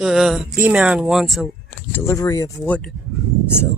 The B-Man wants a delivery of wood, so...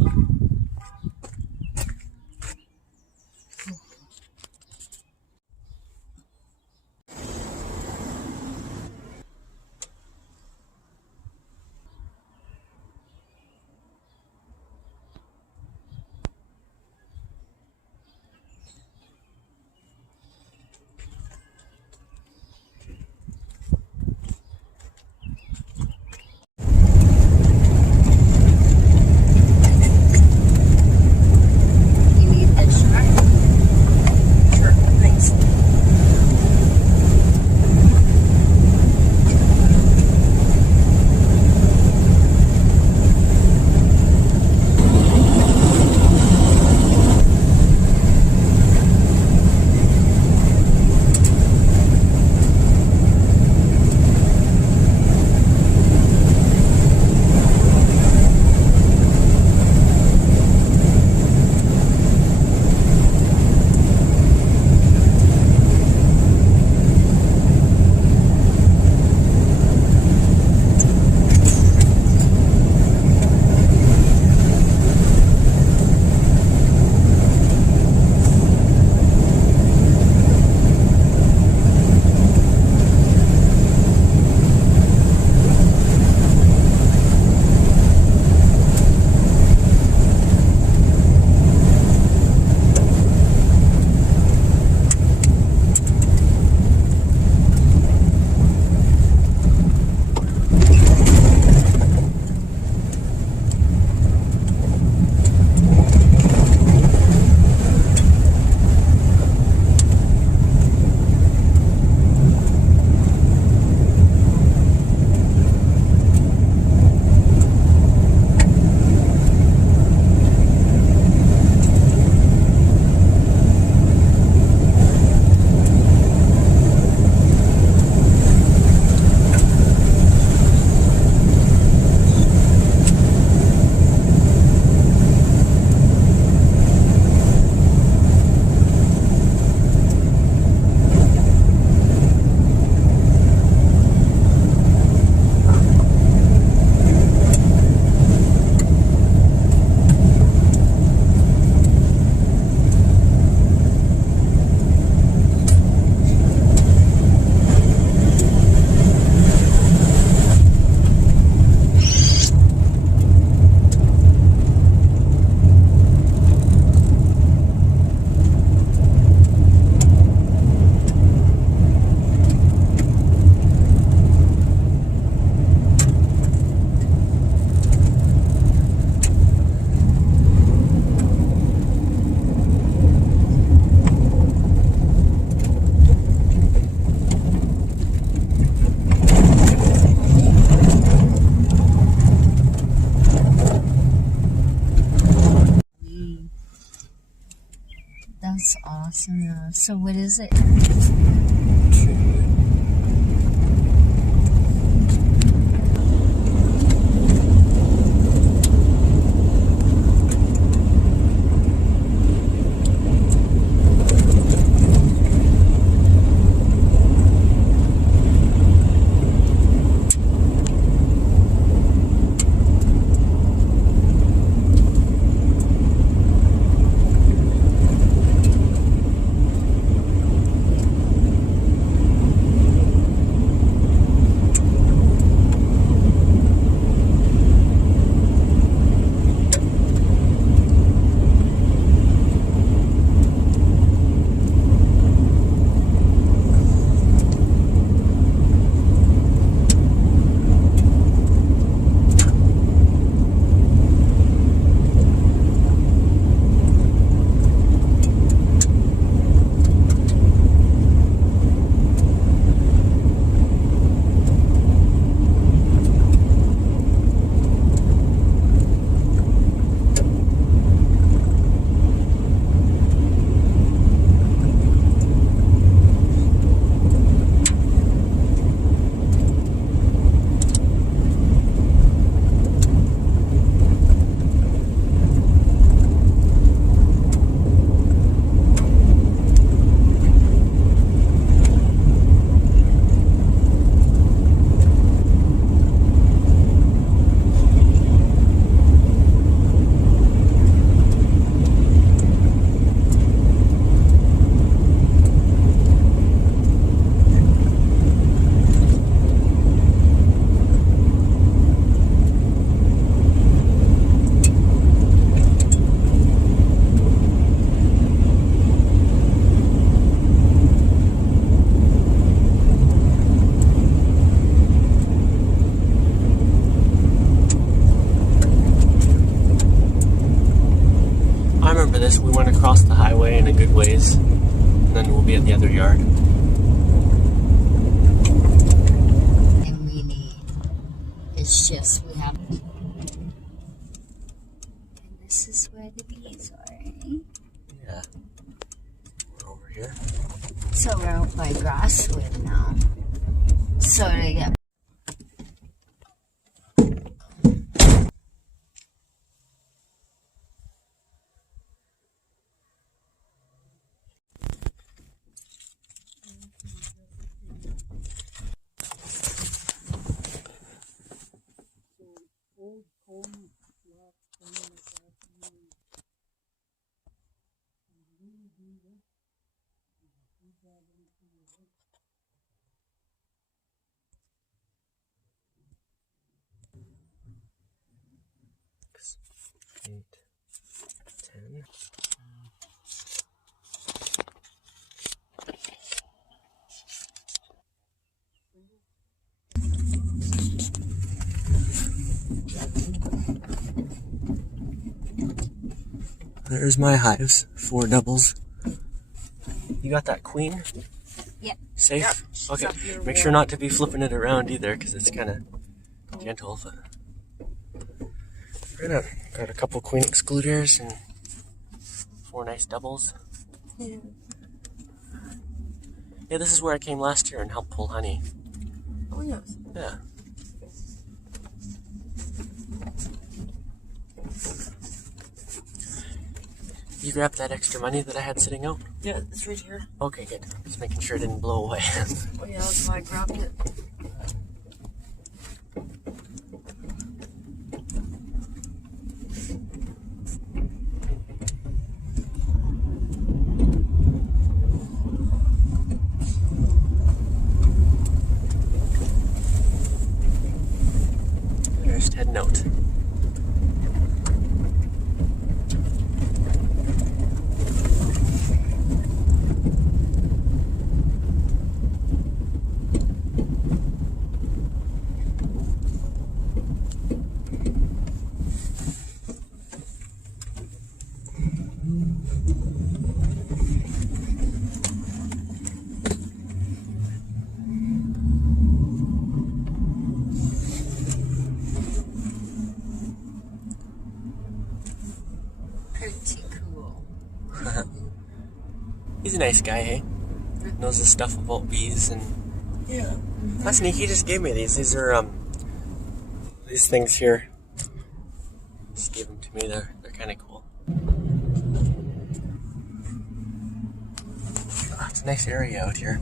That's awesome. So what is it? good ways, and then we'll be at the other yard. And we need. It's just we have. And this is where the bees are, eh? Yeah. We're over here. So we're out by Grasswood now. So to get. Eight, 10. There's my hives, 4 doubles. You got that queen? Yep. Safe? Yep. Okay. Up here Make sure not to be flipping it around either, because it's kind of gentle. But got a couple queen excluders and 4 nice doubles. Yeah. Yeah, this is where I came last year and helped pull honey. Oh, yes. Yeah. You grabbed that extra money that I had sitting out? Yeah, it's right here. Okay, good. Just making sure it didn't blow away. Oh, yeah, that's why I grabbed it. Just heading out. Pretty cool. He's a nice guy, hey? Knows his stuff about bees, and Yeah. that's neat. He just gave me these. These are these things here. Just gave them to me. They're kind of cool. Oh, it's a nice area out here.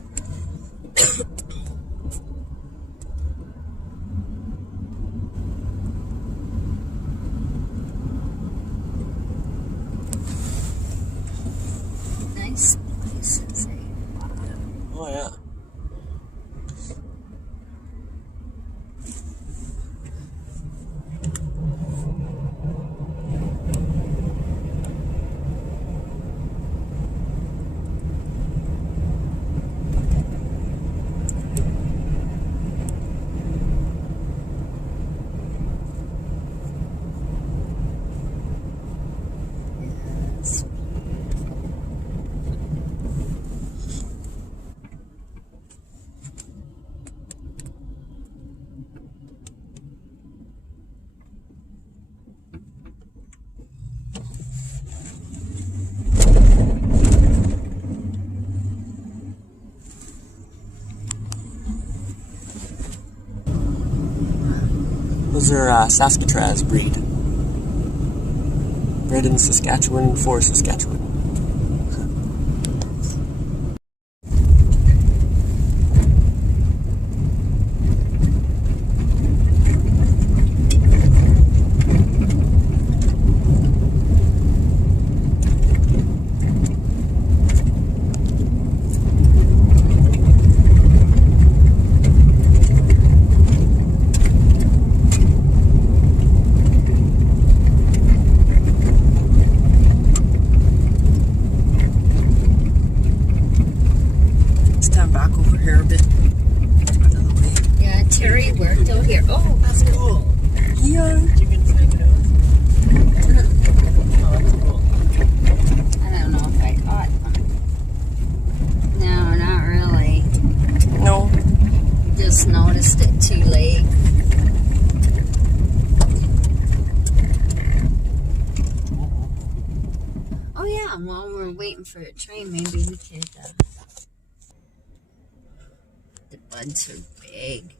Nice places, eh? Oh yeah. Yes. Those are Saskatraz breed. Bred in Saskatchewan for Saskatchewan. Stand back over here a bit. Out of the way. Yeah, Terry worked out here. Oh, that's cool. Yeah. Chickens hanging out. Oh, that's cool. I don't know if I caught one. for a train. Maybe we could. The buds are big.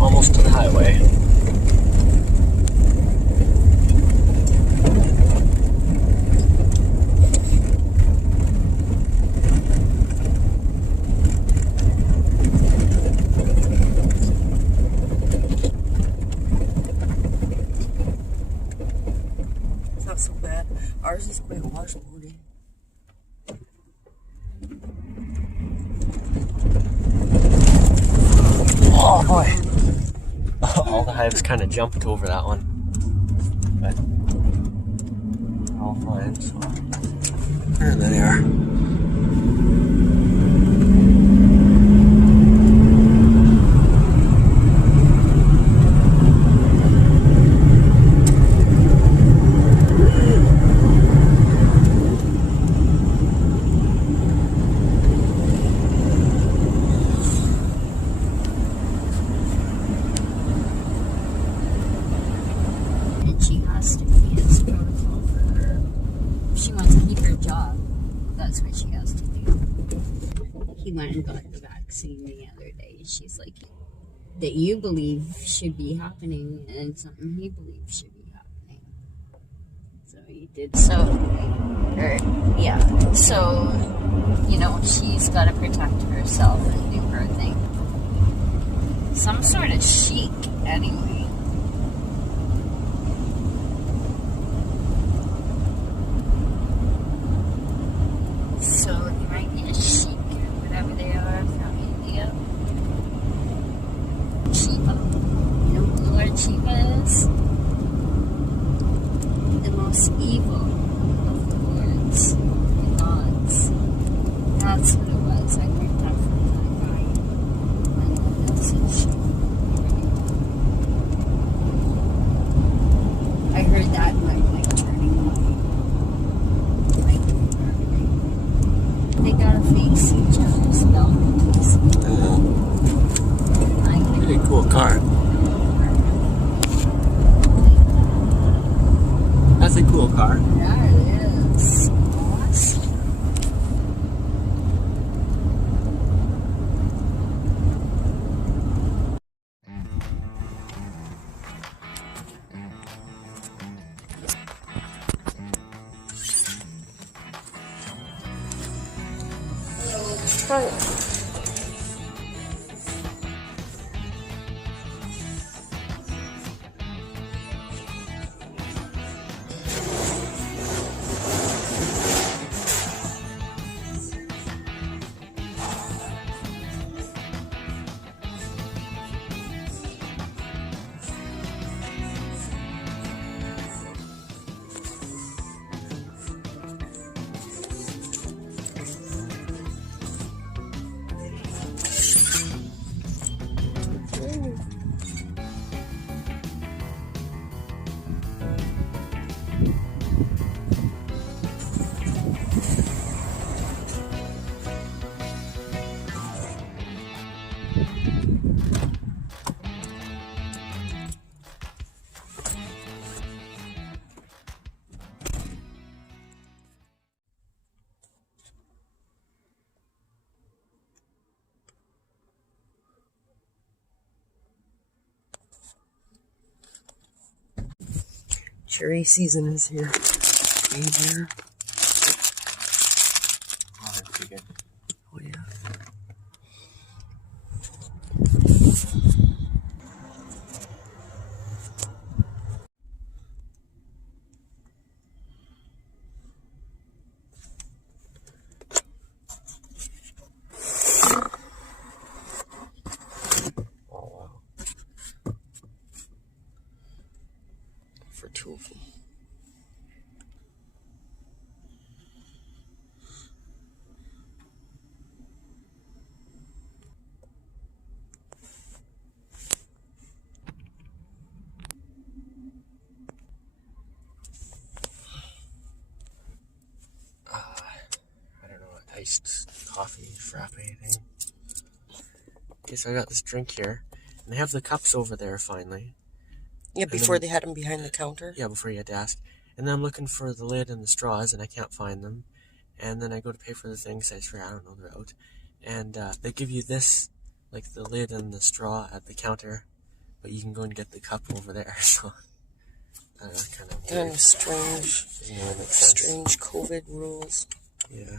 Almost to the highway. It's not so bad. Ours is quite washboardy. Oh boy. All the hives kind of jumped over that one. But they're all fine, so there they are. She has to be. It's protocol for her. If she wants to keep her job, that's what she has to do. He went and got the vaccine the other day. She's like, that you believe should be happening and something he believes should be happening. So he did so. Yeah. So, she's got to protect herself and do her thing. Some sort of chic, anyway. So they might be a sheik or whatever they are from India. Shiva. You know who Lord Shiva is? The most evil of the lords and gods. That's what it was. I heard that from that guy. And the message. I heard that like turning on. They got a fake suit job spelled. Pretty cool car. That's a cool car. Yeah, it is. Awesome. Try it. Cherry season is here. Here. Oh, that's pretty good. Oh yeah. Oh wow. For two of them. I don't know, iced coffee frappe thing. Okay, so I got this drink here. And they have the cups over there, finally. Yeah, before they had them behind the counter. Yeah, before you had to ask. And then I'm looking for the lid and the straws, and I can't find them. And then I go to pay for the things, I swear, I don't know, they're out. And they give you this, like the lid and the straw at the counter, but you can go and get the cup over there, so... I don't know, kind of weird. Kind of strange. Doesn't really make sense. Strange COVID rules. Yeah.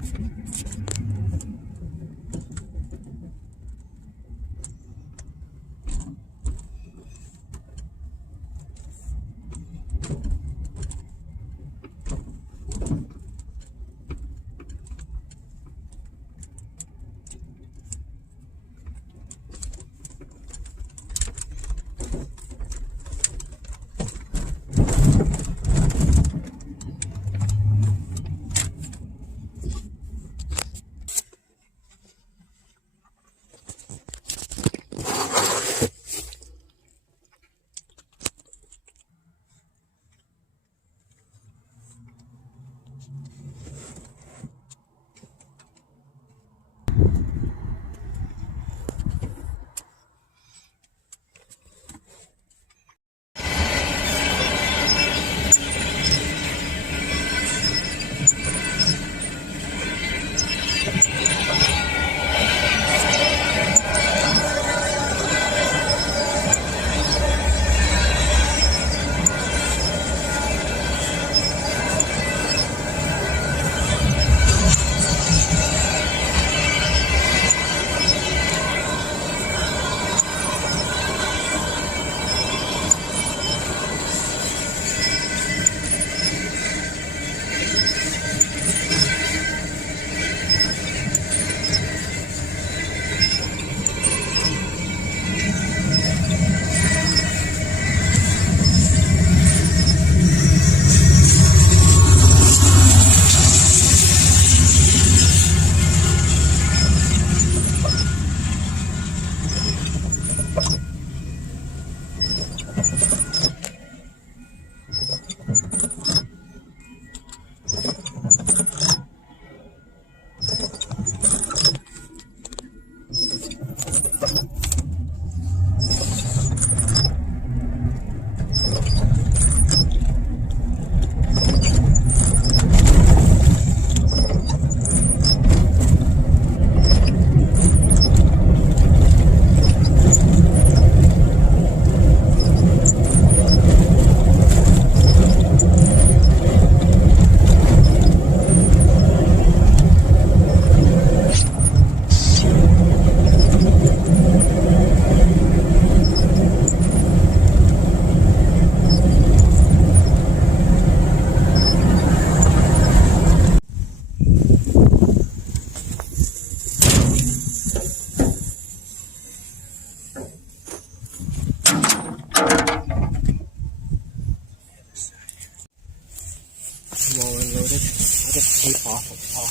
I'm all unloaded. I'll get the tape off at the top.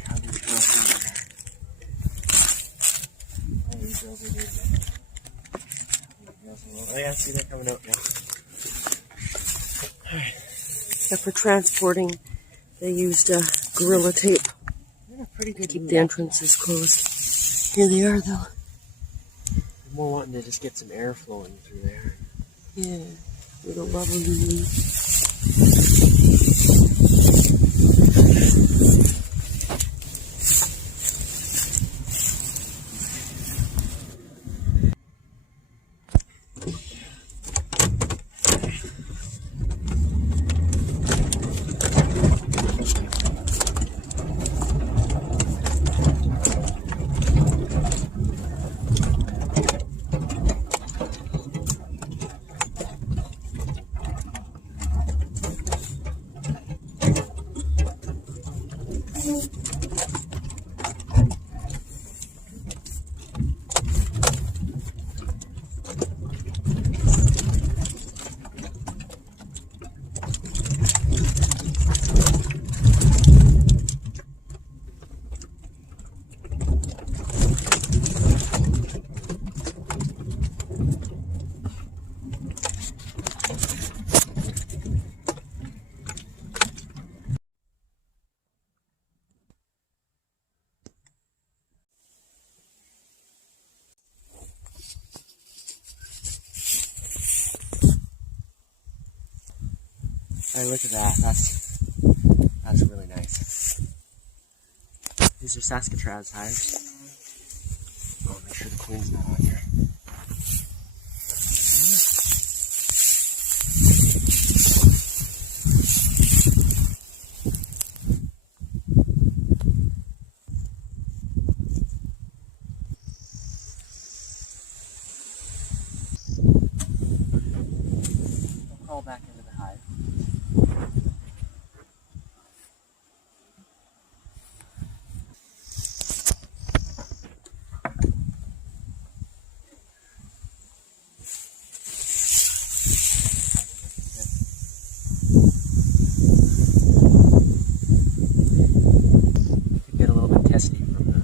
How do you go from there? Oh, these girls are doing it. Oh yeah, see they're coming out now. Alright. Yeah, for transporting, they used Gorilla Tape Pretty good. to keep the entrances closed. Here they are, though. I'm more wanting to just get some air flowing through there. Yeah, with a lovely... Alright, look at that. That's really nice. These are Saskatraz hives. Oh, make sure the queen's not on here. I'll crawl back into the hive. Get a little bit testy from the.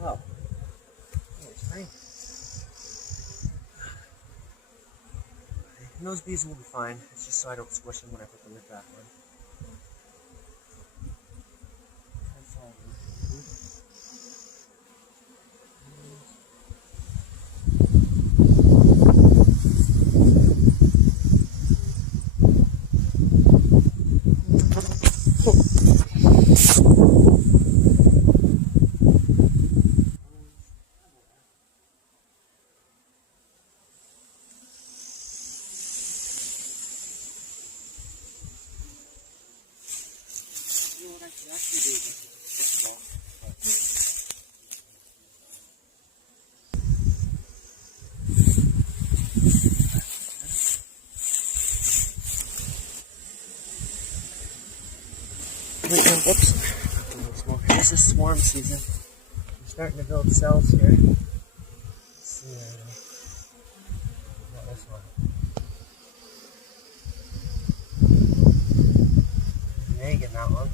Wow. Oh, it's fine. And those bees will be fine. It's just so I don't squish them when I put the lid back on. That's all. Oops. This is swarm season. I'm starting to build cells here. Let's see not this one. An egg in that one.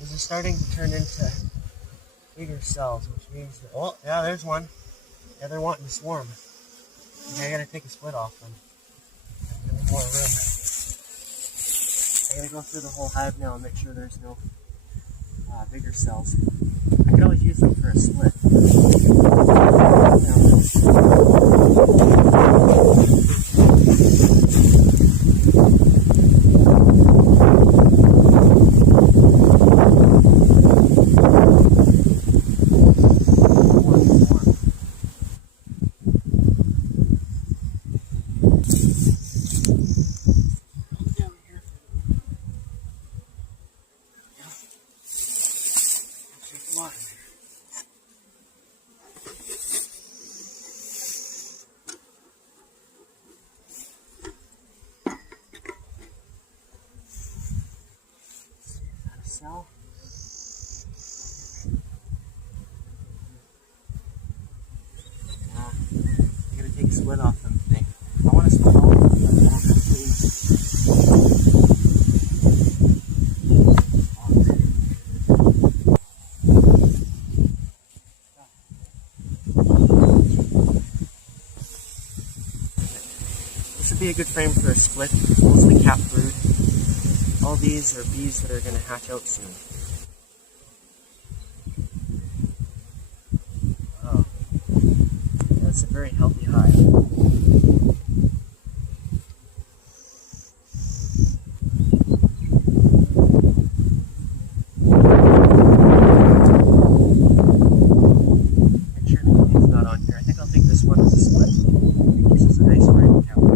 These are starting to turn into bigger cells, which means that, oh, yeah, there's one. Yeah, they're wanting to swarm. Okay, I gotta take a split off them. Give them more room. I gotta go through the whole hive now and make sure there's no bigger cells. I could always use them for a split. Cell. I'm gonna take a split off them today. I want to split all of them, but I don't have queens. This would be a good frame for a split. Mostly capped brood. All these are bees that are going to hatch out soon. Oh, that's a very healthy hive. Make sure the queen's not on here. I think I'll take this one as a split. This is a nice frame count.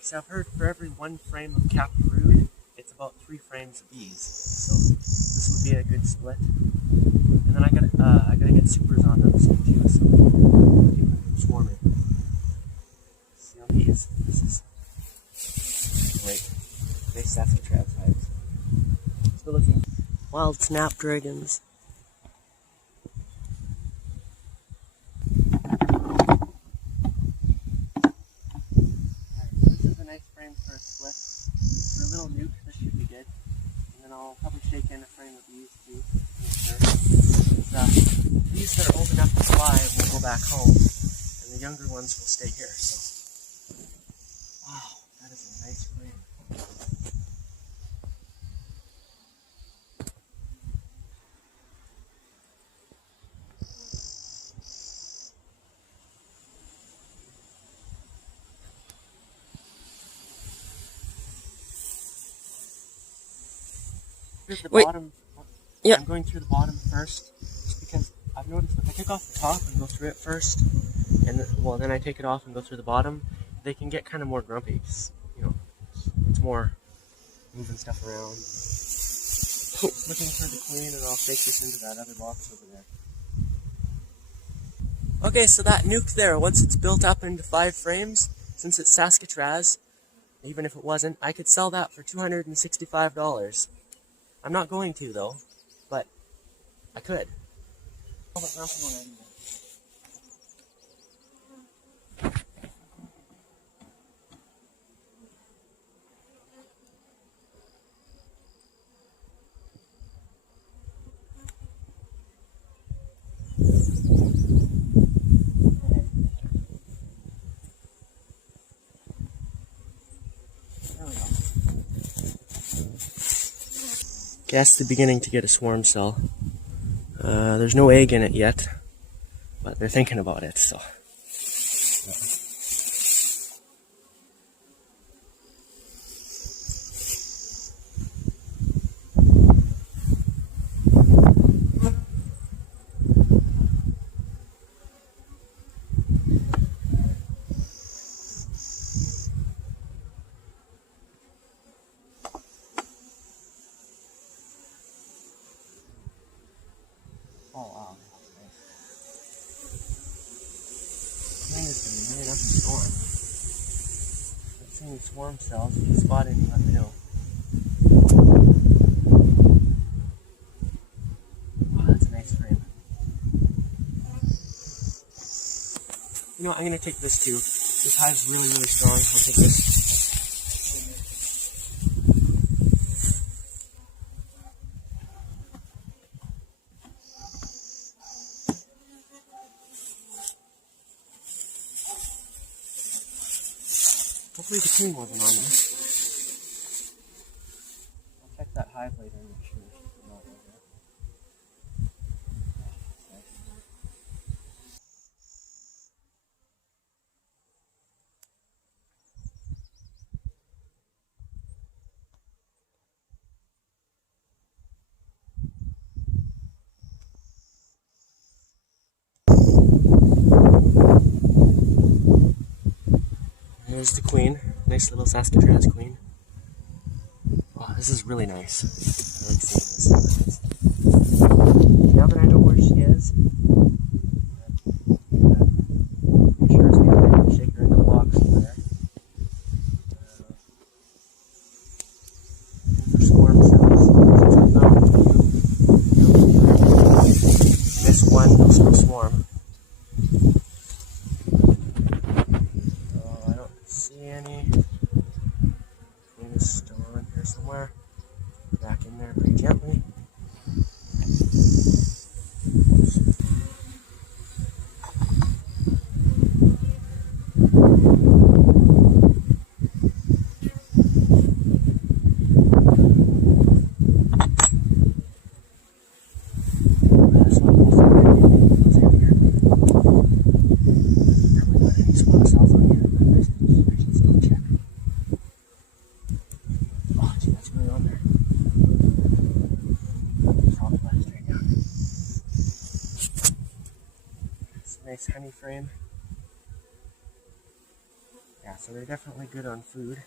So I've heard for every one frame of capped brood, it's about 3 frames of bees. So this would be a good split. And then I gotta get supers on them soon too, so keep them from swarming. See how these. This is great. Nice Saskatraz hives. Still looking. Wild snapdragons. For a split. For a little nuke, this should be good. And then and I'll probably shake in a frame of these too. These that are old enough to fly will go back home, and the younger ones will stay here. So, wow, that is a nice frame. Here's the Wait. bottom. Yeah. I'm going through the bottom first, just because I've noticed if I take off the top and go through it first, and then I take it off and go through the bottom, they can get kind of more grumpy. You know, it's more moving stuff around. Looking for the queen, and I'll shake this into that other box over there. Okay, so that nuke there, once it's built up into 5 frames, since it's Saskatraz, even if it wasn't, I could sell that for $265. I'm not going to, though, but I could. That's the beginning to get a swarm cell. There's no egg in it yet, but they're thinking about it, so. Oh wow, that's nice. Queen has been laying up a storm. If there's any swarm cells, if you spot any, let me know. Wow, that's a nice frame. You know, I'm gonna take this too. This hive's really, really strong. I'll take this. Hopefully the queen wasn't on there. I'll check that hive later and make sure she's not on there. There's the queen. Nice little Saskatraz queen. Wow, this is really nice. I like seeing this. Now that I know where she is, make sure it's going to shake her into the box over there. For swarm cells. Since I found a few, miss one, they'll still swarm. Any queen is still in here somewhere. Back in there pretty gently. This one will find in here. Definitely not any swarm cells on here. Nice honey frame. Yeah, so they're definitely good on food.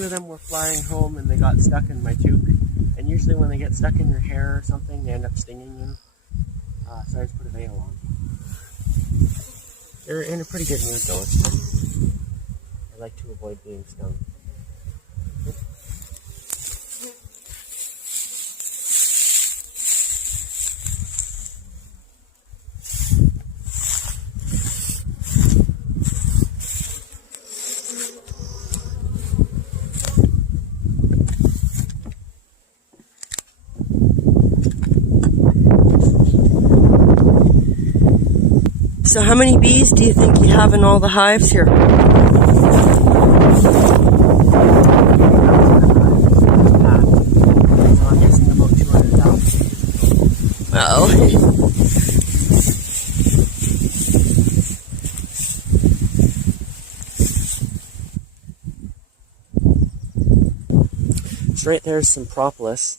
2 of them were flying home and they got stuck in my toque. And usually when they get stuck in your hair or something, they end up stinging you. So I just put a veil on. They're in a pretty good mood though. I like to avoid being stung. So how many bees do you think you have in all the hives here? So I'm guessing about 200,000. Wow. So right there's some propolis.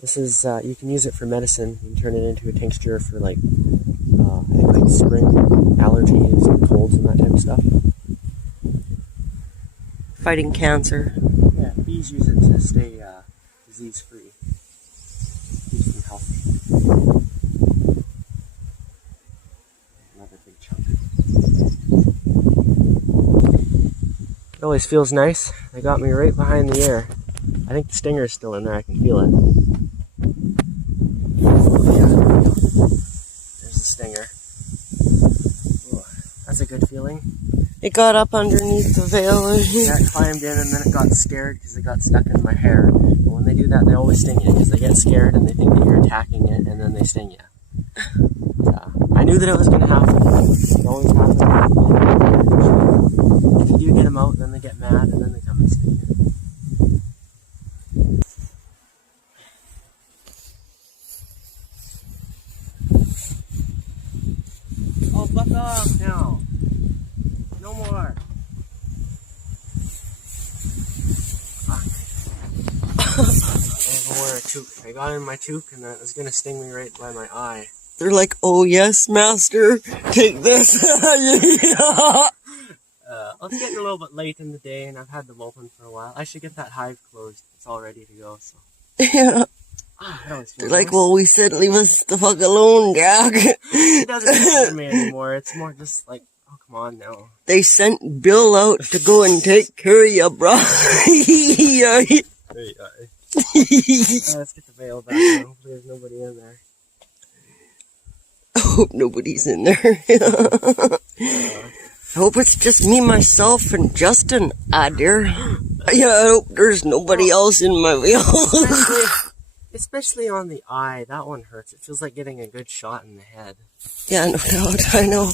This is, you can use it for medicine. You can turn it into a tincture for like spring allergies and colds and that type of stuff. Fighting cancer. Yeah, bees use it to stay disease-free. Keeps them healthy. Another big chunk. It always feels nice. They got me right behind the ear. I think the stinger is still in there. I can feel it. Yeah. There's the stinger. Ooh, that's a good feeling. It got up underneath the veil. Yeah, it climbed in and then it got scared because it got stuck in my hair. But when they do that, they always sting you because they get scared and they think that you're attacking it and then they sting you. I knew that it was going to happen. It always happens. If you do get them out, then they get mad and then they come and sting you. Oh, buck off now. No more. I wear a toque. I got in my toque and it was going to sting me right by my eye. They're like, oh yes, master, take this. Yeah. It's getting a little bit late in the day and I've had them open for a while. I should get that hive closed. It's all ready to go. So. Yeah. They're like, well, we said leave us the fuck alone, Jack. It doesn't bother me anymore. It's more just like, oh, come on now. They sent Bill out to go and take care of you, bro. Yeah. Let's get the veil back now. Hopefully there's nobody in there. I hope nobody's in there. I hope it's just me, myself, and Justin. Dear. Yeah, I hope there's nobody else in my veil. Especially on the eye. That one hurts. It feels like getting a good shot in the head. Yeah, no doubt. I know.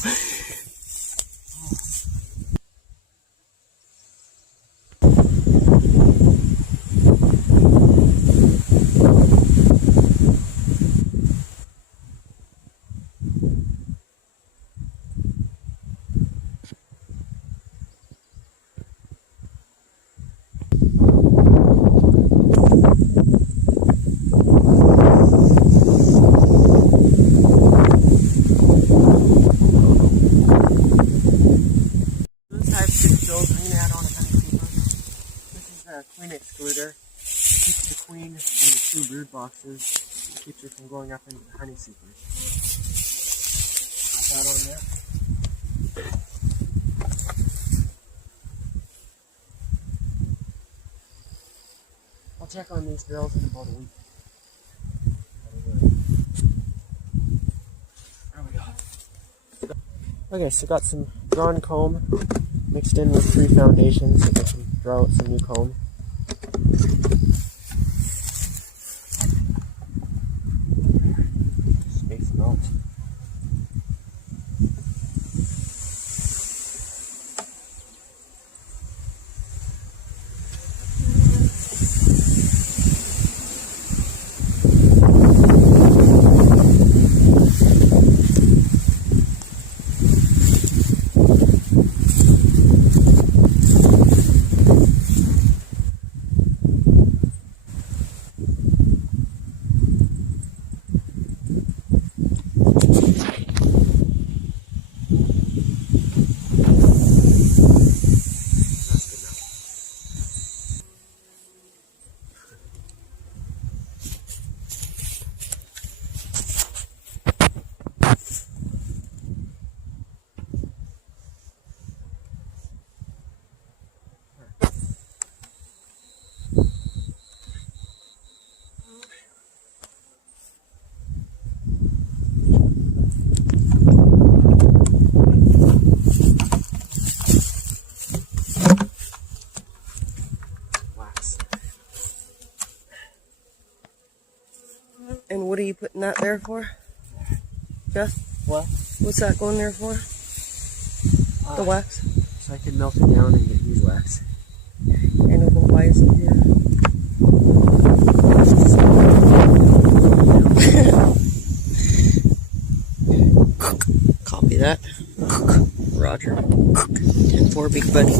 Queen excluder. Keeps the queen in the 2 brood boxes. It keeps her from going up into the honey seekers. Put that on there. I'll check on these girls in about a week. There we go. Okay, so got some drawn comb mixed in with 3 foundations so we can draw out some new comb. Space them out. putting that there for? Yeah? What? What's that going there for? The wax? So I can melt it down and get beeswax. I know, but why is it here? Copy that. Roger. 10-4, big buddy.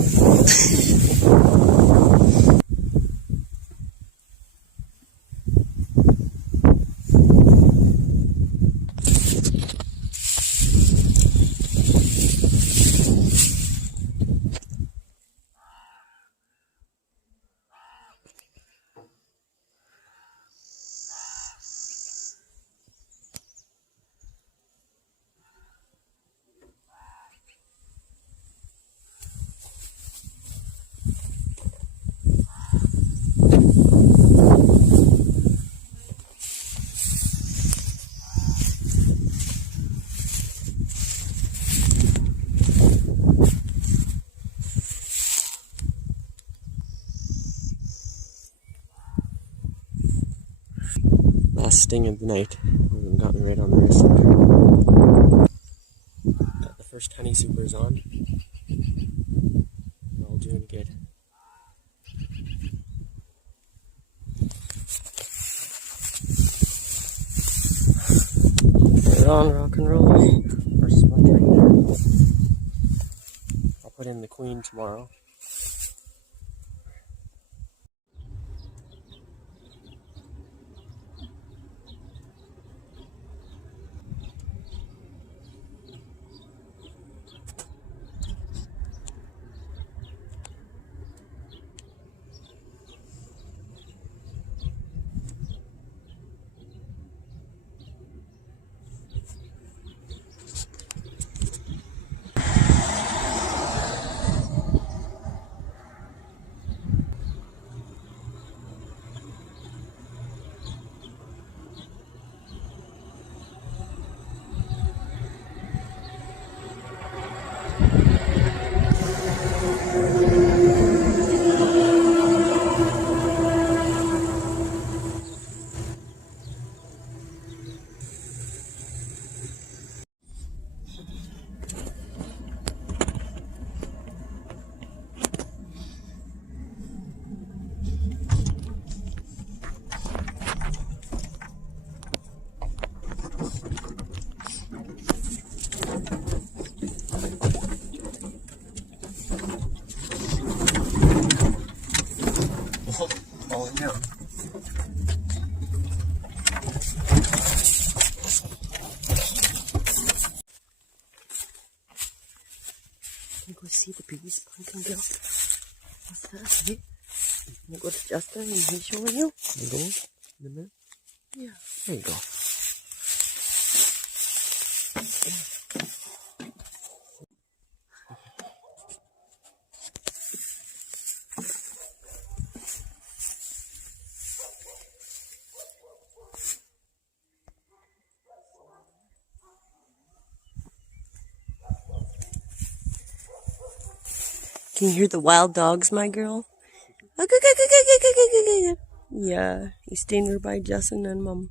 Last sting of the night. We got me right on the wrist. Got the first honey supers on. We're all doing good. Right on, rock and roll. First one's right there. I'll put in the queen tomorrow. Falling down. Can you go see the bees, Pumpkin Girl? What's that, hey? Can you go to Justin and he's showing you? You go in a minute? Yeah. There you go. Can you hear the wild dogs, my girl? Yeah, he's staying there by Justin and Mom.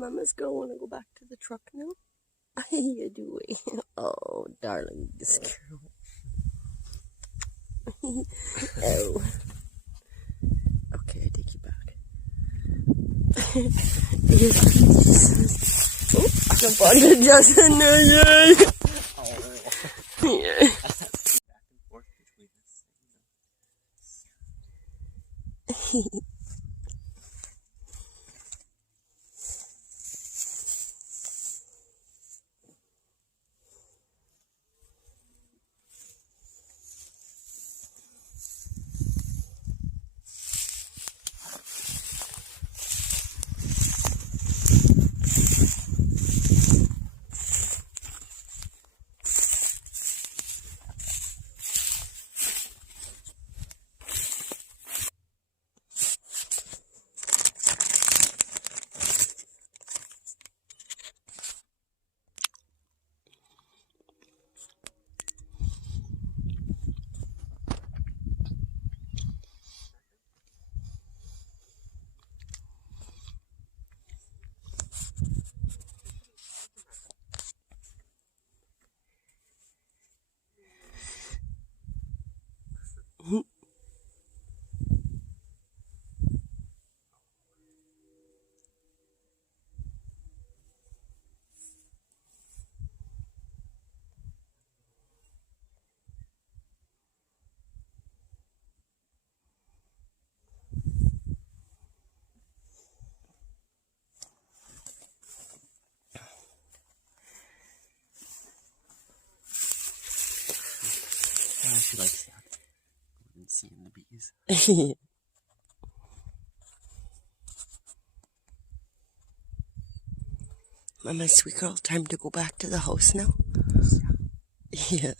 Mama's gonna want to go back to the truck now. How you doing? Oh, darling, this girl. Oh. Okay, I take you back. Yes. Oh, jump onto Justin. Yay! Yeah. She likes that. And seeing the bees. My sweet girl, time to go back to the house now? Yeah.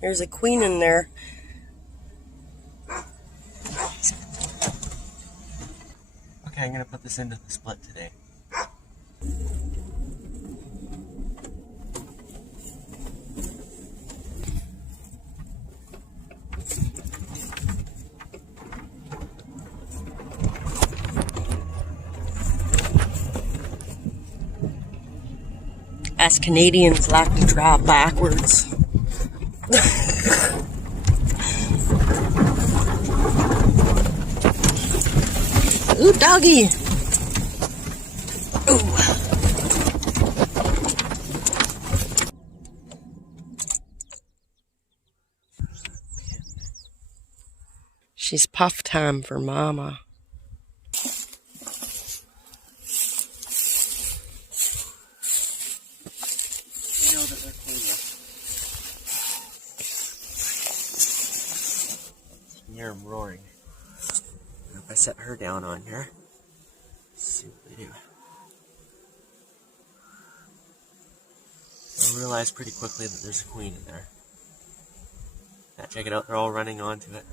There's a queen in there. Okay, I'm gonna put this into the split today. Us Canadians like to drive backwards. Ooh, doggy. Ooh. She's puff time for Mama. You know that they're cleaner. You can hear them roaring. If I set her down on here, let's see what they do. I'll realize pretty quickly that there's a queen in there. Now check it out, they're all running onto it.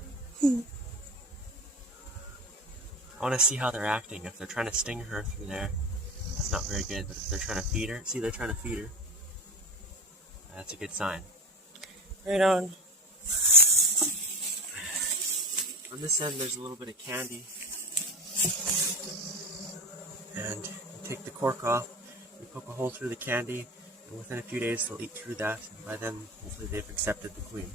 I want to see how they're acting. If they're trying to sting her through there, that's not very good. But if they're trying to feed her, see, they're trying to feed her. That's a good sign. Right on. On this end, there's a little bit of candy. And you take the cork off, you poke a hole through the candy, and within a few days they'll eat through that. And by then, hopefully they've accepted the queen.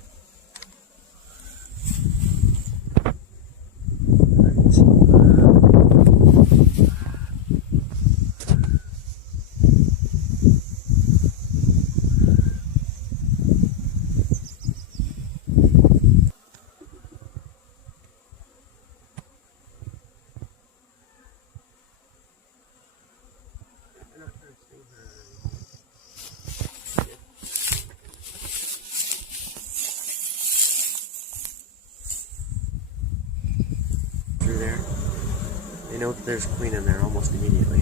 Through there, they know that there's a queen in there almost immediately.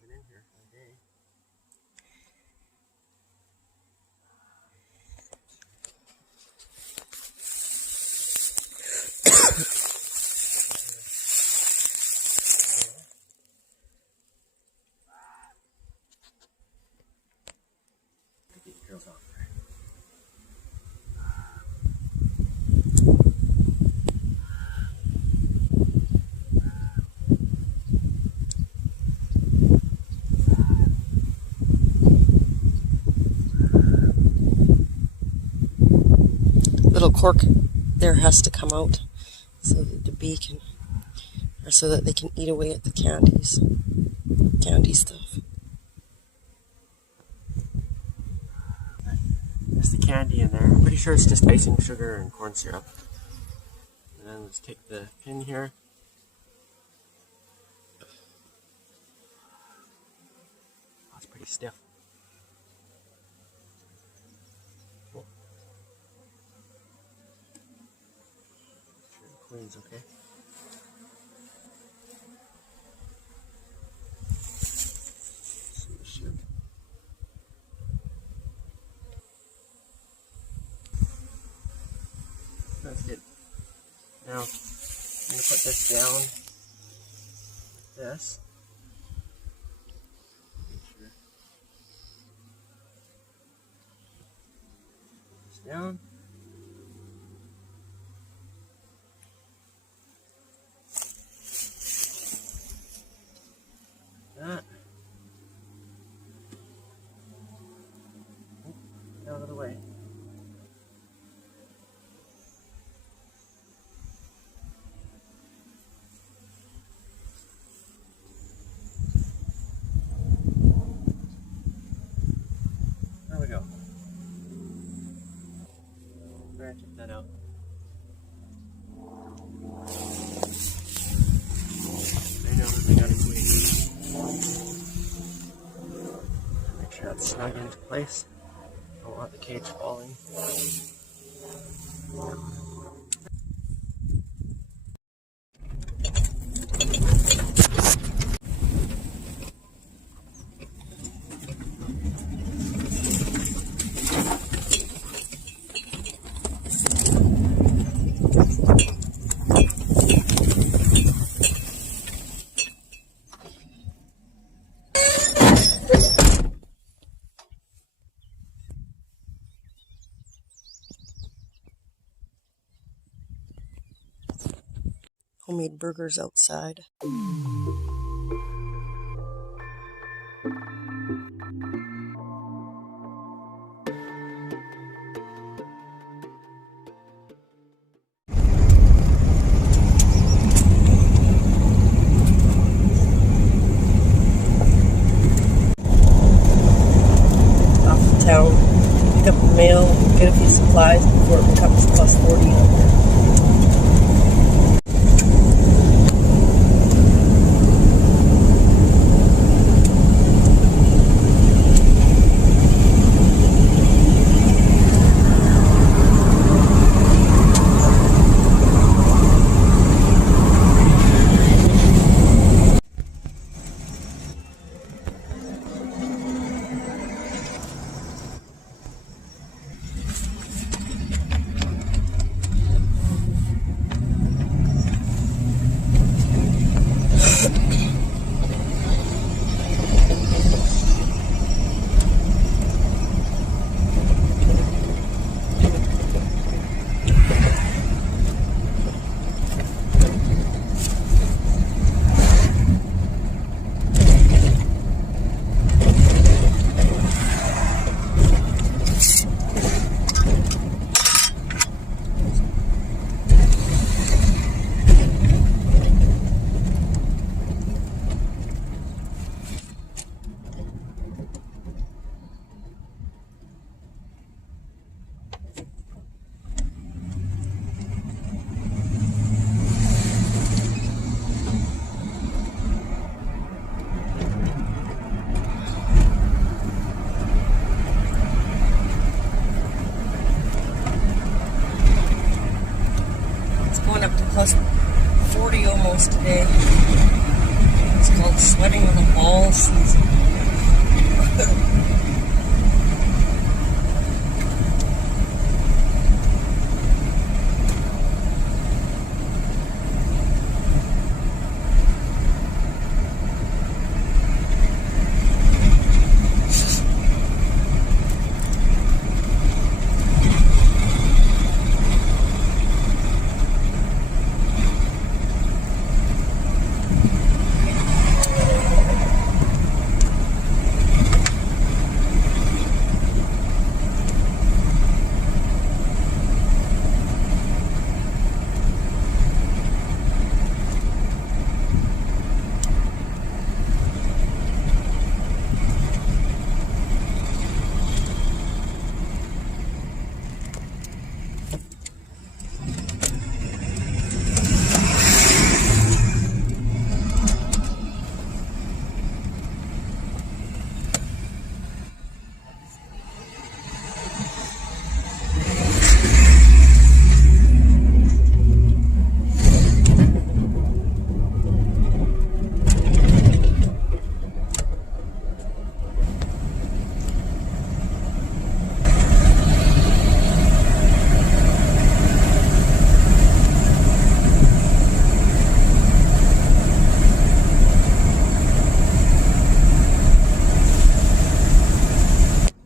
been in here for a day. Get these girls off there. Little cork there has to come out so that the bee can, or so that they can eat away at the candy stuff. There's the candy in there. I'm pretty sure it's just icing sugar and corn syrup. And then let's take the pin here. Oh, it's pretty stiff. Cool. Make sure the queen's okay. That's good. Now, I'm going to put this down like this. Make sure. Put this down. That. Oh, out of the way. There we go. Branch that out. I know that they got a queen. Make sure that's snug into place. Don't want the cage falling. Homemade burgers outside. Off to town, pick up the mail, get a few supplies before it becomes plus 40 out there. Plus 40 almost today. It's called sweating on the ball season.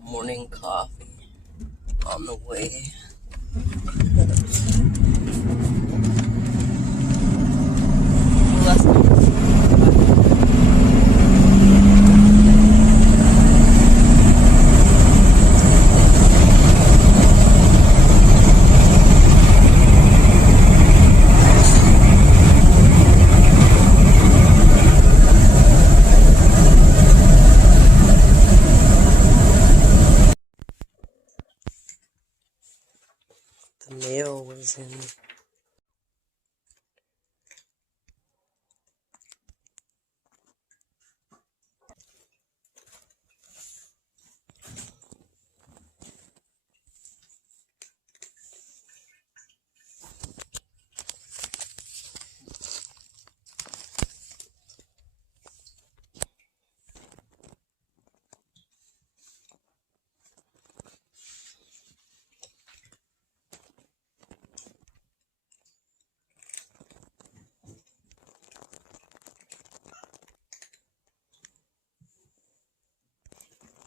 Morning coffee on the way. The mail was in.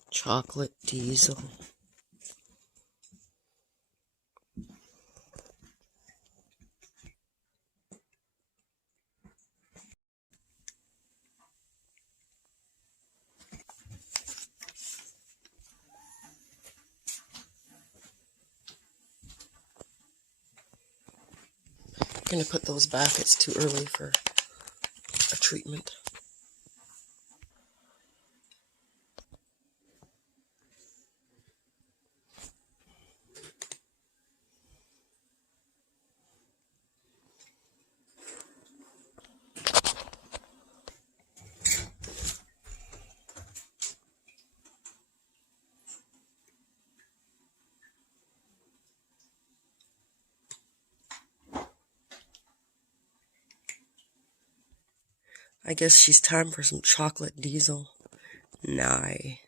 Chocolate diesel. I'm gonna put those back. It's too early for a treatment. I guess she's time for some chocolate diesel. Nye.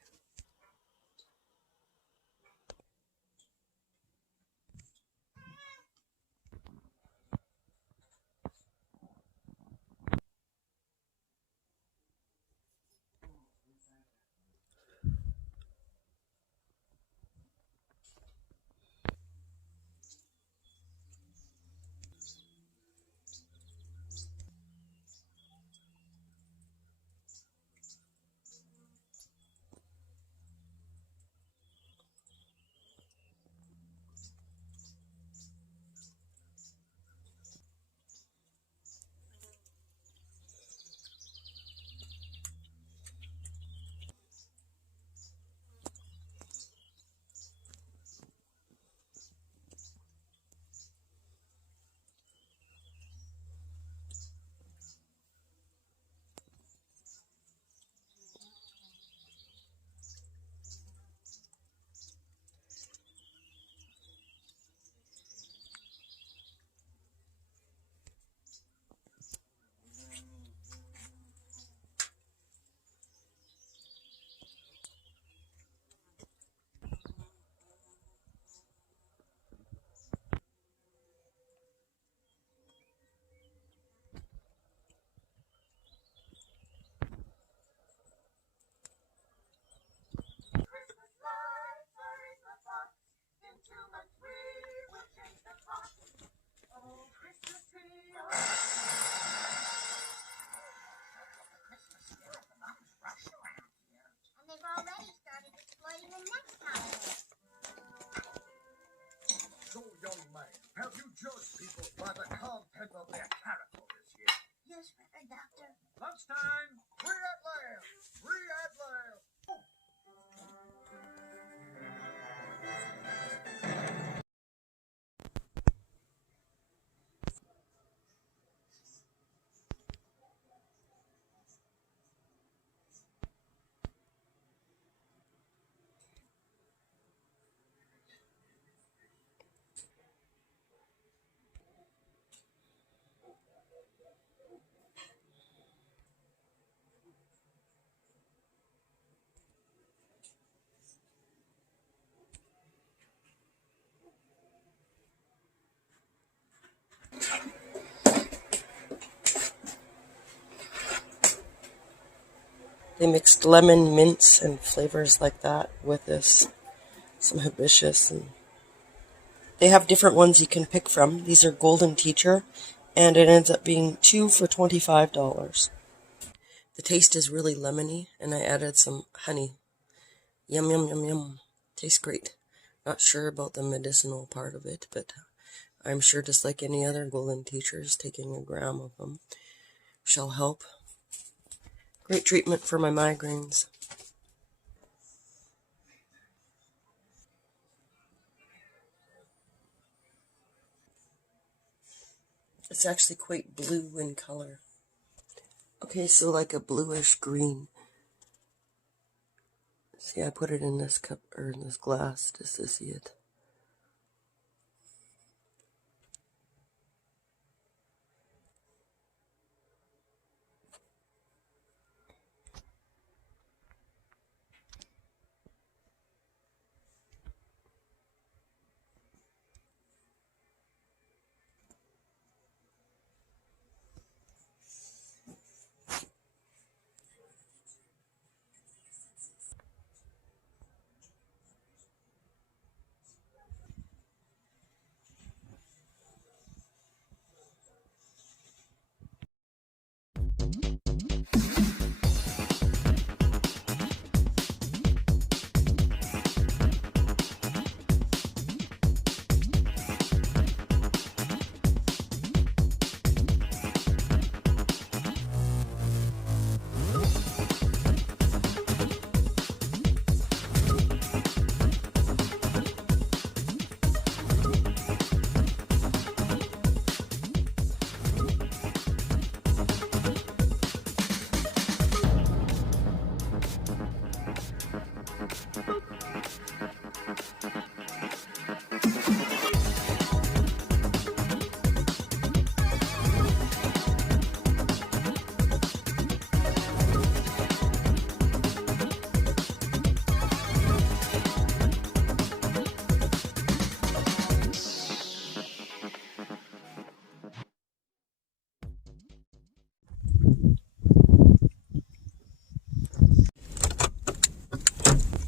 They mixed lemon, mints, and flavors like that with this. Some hibiscus, and they have different ones you can pick from. These are Golden Teacher, and it ends up being 2 for $25. The taste is really lemony, and I added some honey. Yum, yum, yum, yum. Tastes great. Not sure about the medicinal part of it, but I'm sure just like any other Golden Teachers, taking a gram of them shall help. Great treatment for my migraines. It's actually quite blue in color. Okay, so like a bluish green. See, I put it in this cup, or in this glass, just to see it.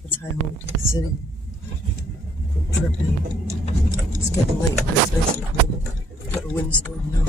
Let's high home to the city. Tripping. It's getting late, but it's nice and cool. Got a windstorm now.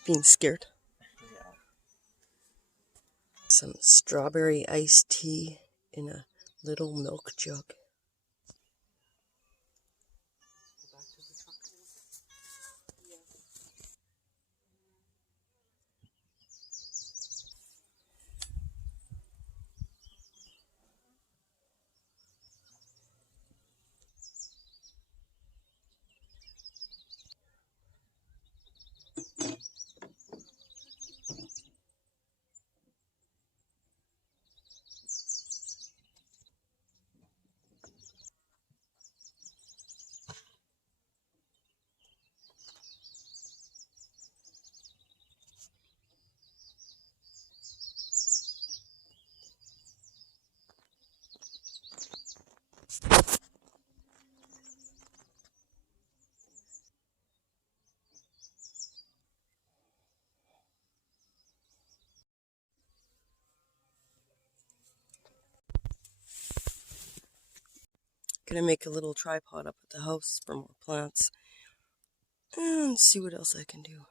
She's being scared. Yeah. Some strawberry iced tea in a little milk jug. Back to the truck now. Gonna make a little tripod up at the house for more plants. And see what else I can do.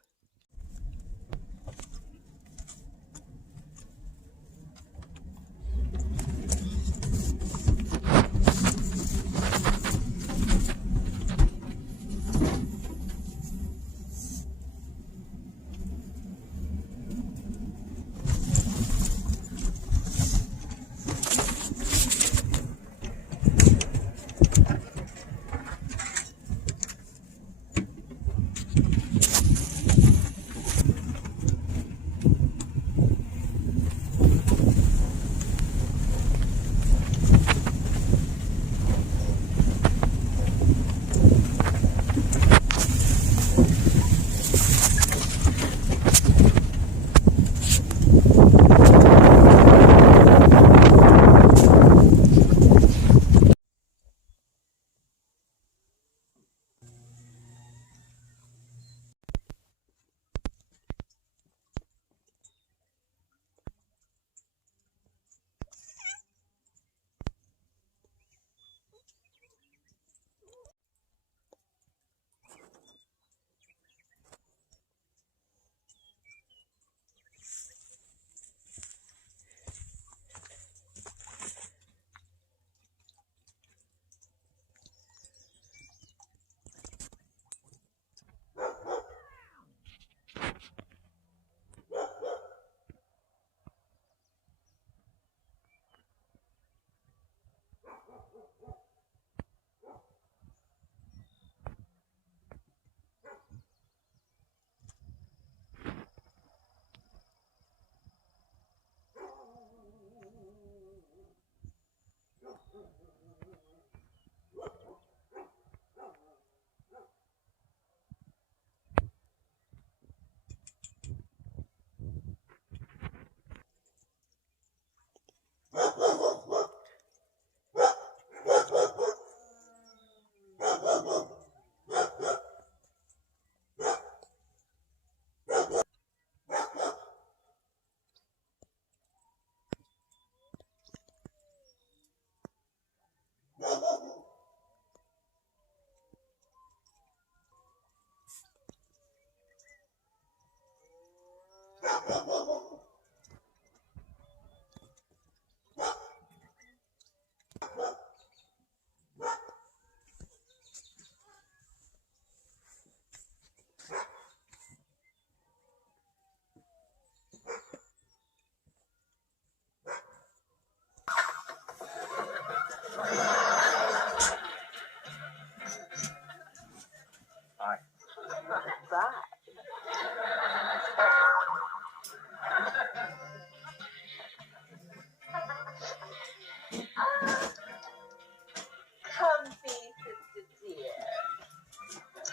Comfy, sister dear.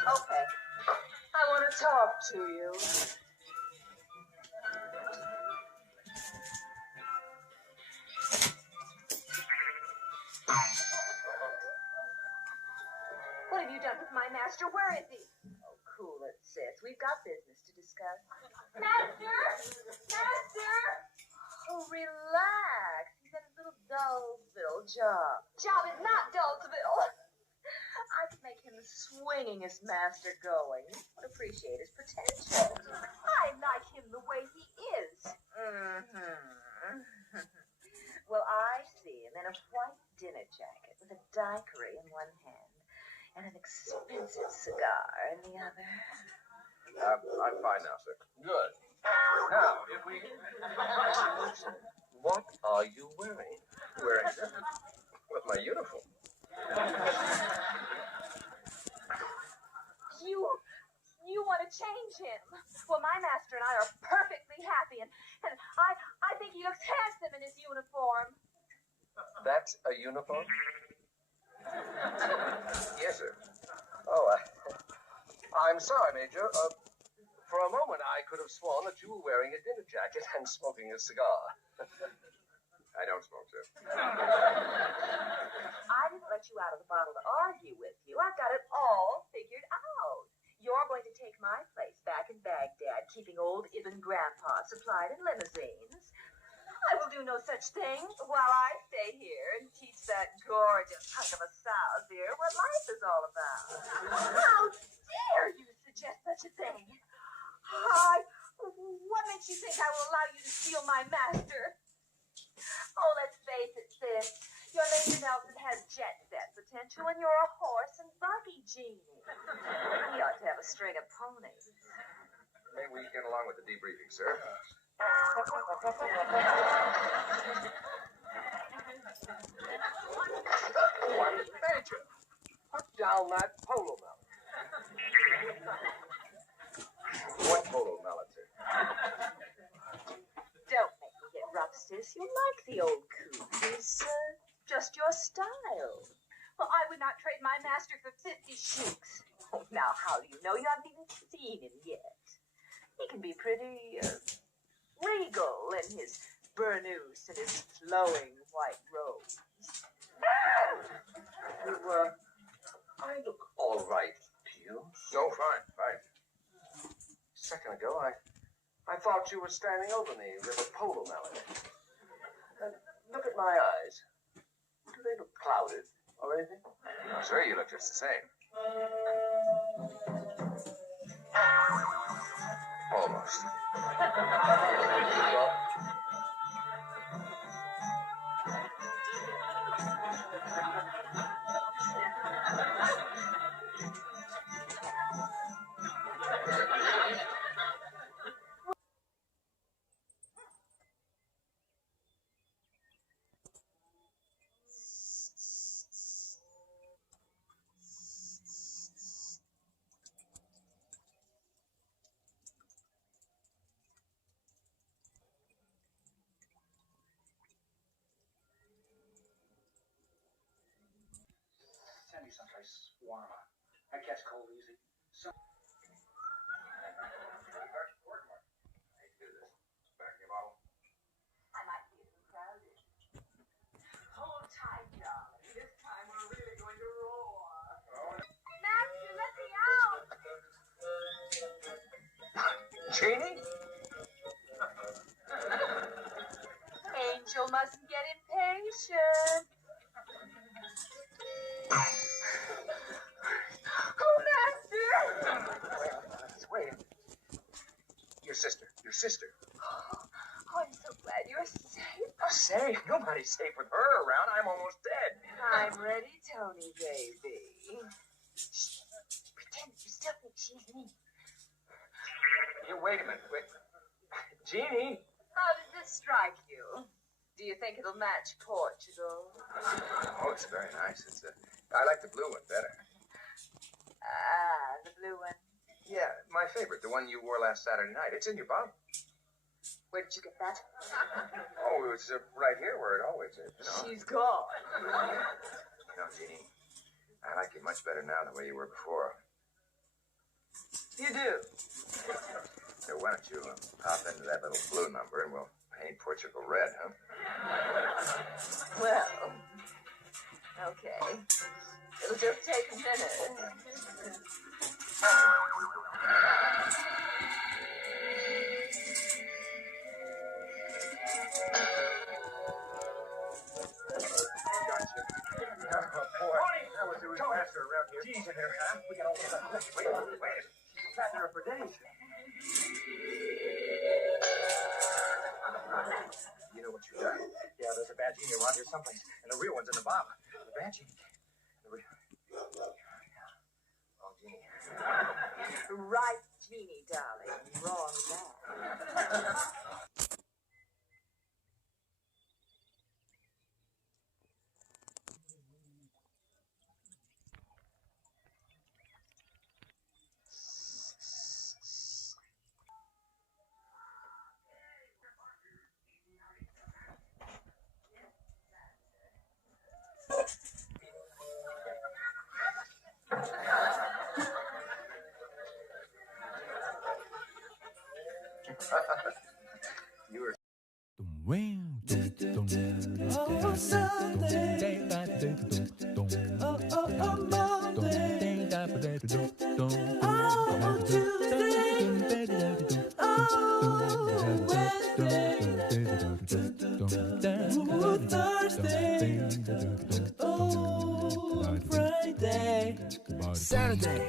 Okay, I want to talk to you. What have you done with my master? Where is he? Oh, cool it, sis. We've got business to discuss. Master! Master! Oh, relax. He's at his little Dullsville job. Job is not Dullsville. I could make him the swingingest master going. You would appreciate his potential. I a white dinner jacket with a daiquiri in one hand and an expensive cigar in the other. I'm fine now, sir. Good. Now, if we... What are you wearing? Wearing with my uniform. You want to change him? Well, my master and I are perfectly happy, and I think he looks handsome in his uniform. That's a uniform? Yes, sir. Oh, I'm sorry, Major. For a moment, I could have sworn that you were wearing a dinner jacket and smoking a cigar. I don't smoke, sir. I didn't let you out of the bottle to argue with you. I've got it all figured out. You're going to take my place back in Baghdad, keeping old Ibn Grandpa supplied in limousines. I will do no such thing while I stay here and teach that gorgeous hunk of a souse here what life is all about. How dare you suggest such a thing? What makes you think I will allow you to steal my master? Oh, let's face it, sis. Your Major Nelson has jet set potential, and you're a horse and buggy genie. He ought to have a string of ponies. Maybe we get along with the debriefing, sir. Major, put down that polo mallet. What polo mallet, sir? Don't make me get rough, sis. You like the old coupe. He's just your style. Well, I would not trade my master for 50 sheiks. Oh, now, how do you know? You haven't even seen him yet. He can be pretty regal in his burnous and his flowing white robes. I look all right to you. Oh, fine, fine. A second ago, I thought you were standing over me with a polo mallet. Look at my eyes. Do they look clouded or anything? No, sir, you look just the same. Almost. Send me someplace warm. I catch cold easy. I might be a little crowded. Hold tight, darling. This time we're really going to roar. Master, let me out! Jeannie? Angel mustn't get impatient. Oh, Master! Wait. Your sister. Oh, I'm so glad you're safe. Oh, safe? Nobody's safe with her around. I'm almost dead. I'm ready, Tony, baby. Shh. Pretend you still think she's me. Wait a minute. Wait. Jeannie? How does this strike you? Do you think it'll match Portugal? Oh, it's very nice. I like the blue one better. Ah, the blue one. Yeah, my favorite, the one you wore last Saturday night. It's in your bum. Where did you get that? Oh, it's right here where it always is. She's gone. Jeannie, I like you much better now the way you were before. You do? So why don't you pop into that little blue number and we'll paint Portugal red, huh? Well, okay. It'll just take a minute. That was doing faster around here. Jeez, in there, huh? We got all this stuff. Wait. She's fatter up for days. You know what you've done? Yeah, there's a bad genie around here someplace, and the real one's in the bottle. The bad genie. The real. Oh, genie. Right, Genie, darling. Wrong man. You were Saturday.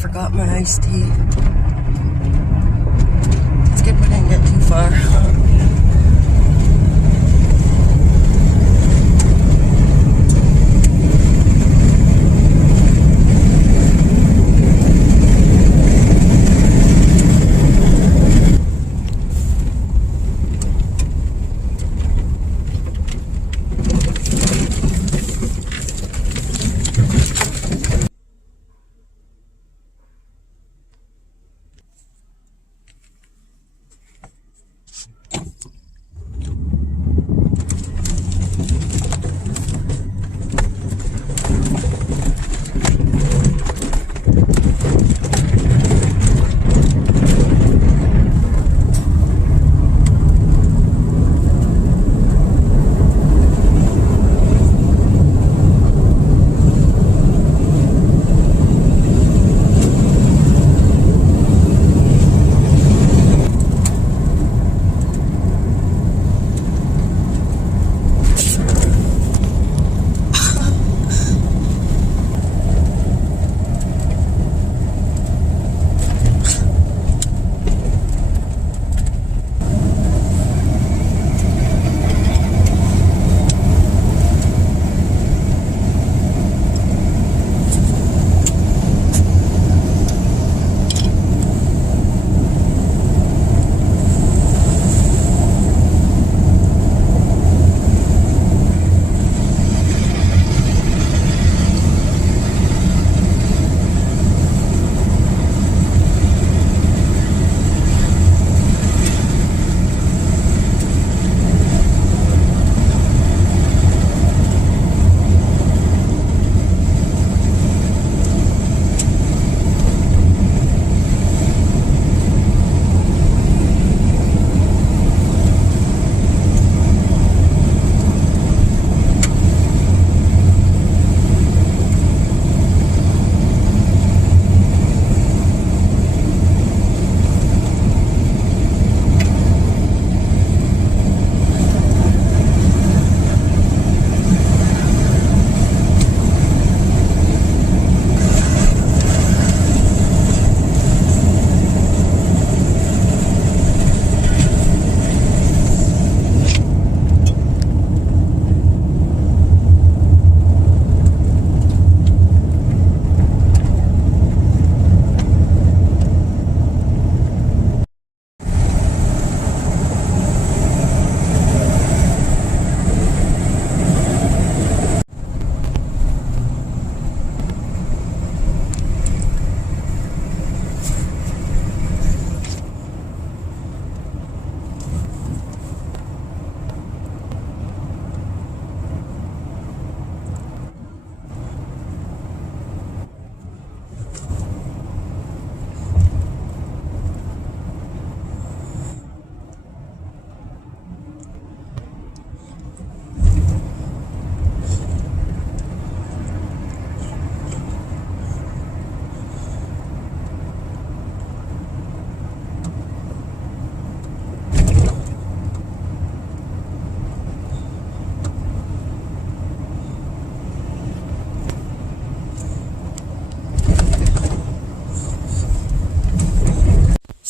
Forgot my iced tea. It's good we didn't get too far.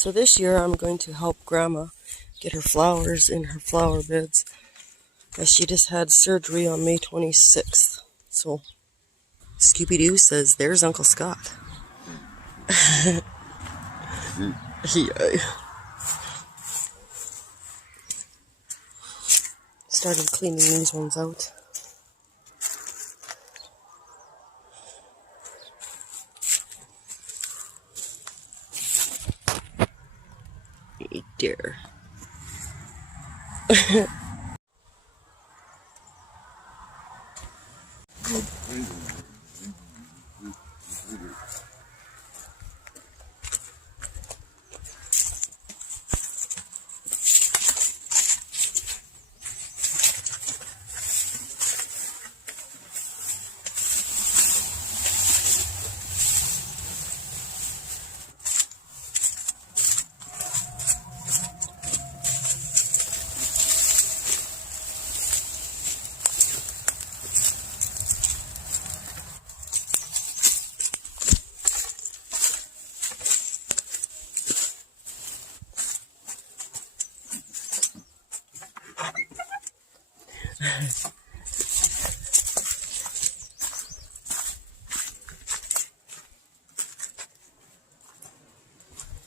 So this year I'm going to help Grandma get her flowers in her flower beds, as she just had surgery on May 26th. So Scooby-Doo says, there's Uncle Scott. Yeah. Started cleaning these ones out. Hey dear.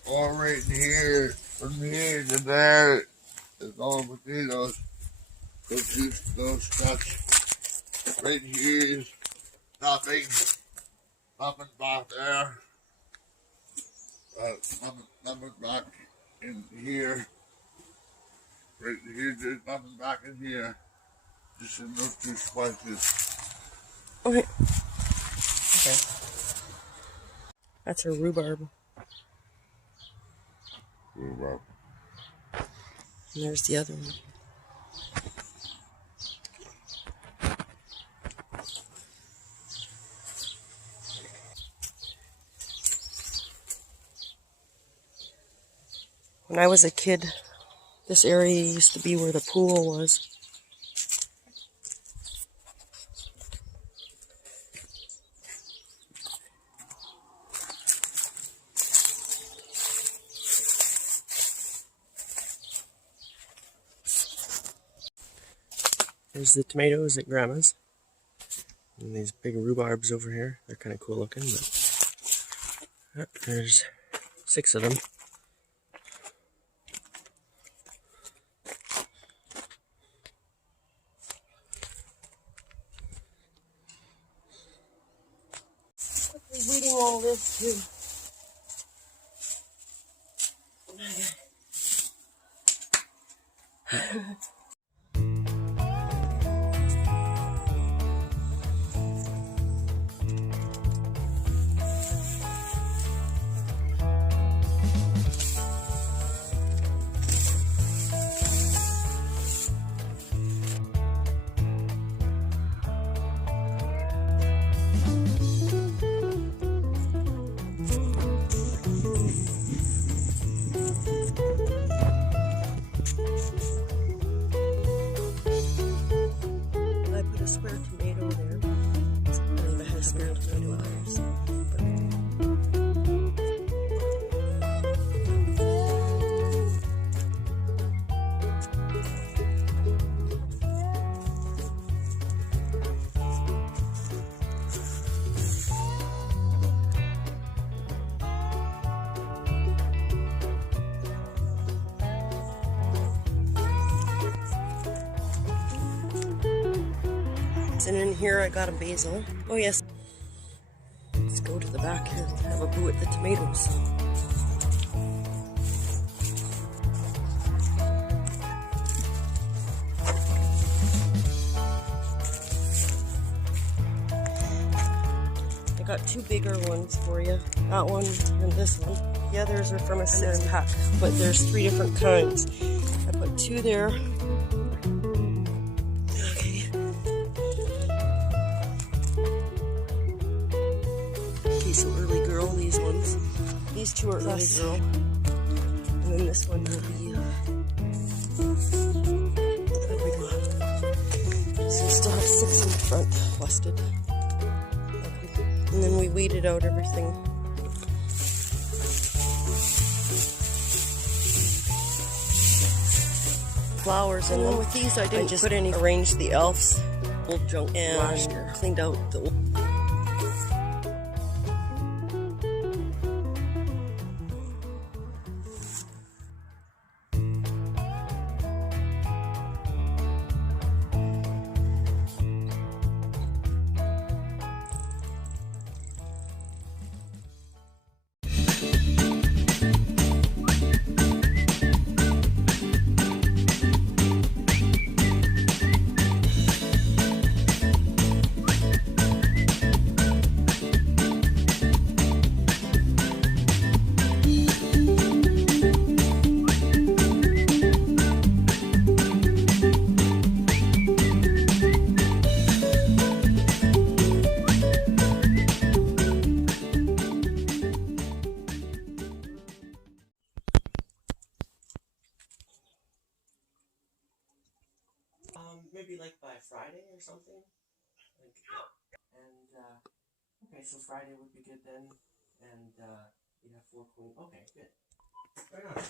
All right here, from here to there, is all potatoes. Those stuff. Right here is nothing. Nothing back there. Nothing back in here. Right here, there's nothing back in here. Just in those two places. Okay. Okay. That's her rhubarb. Rhubarb. And there's the other one. When I was a kid, this area used to be where the pool was. There's the tomatoes at Grandma's. And these big rhubarbs over here. They're kind of cool looking, but there's 6 of them. Reading all this too. Spare tomato there. I don't even have a spare tomato there. And in here I got a basil. Oh yes. Let's go to the back here and have a boo at the tomatoes. I got 2 bigger ones for you. That one and this one. The others are from a 6-pack, but there's 3 different kinds. I put 2 there. So early girl, these ones. These 2 are early girl. And then this one will be a big one. So we still have 6 in the front, busted. Okay. And then we weeded out everything. flowers in them. With these, I didn't just put any. Arranged the elves, old junk, and cleaned out the old. Maybe like by Friday or something. Okay, so Friday would be good then, and you'd have 4 queen. Okay, good. Right on.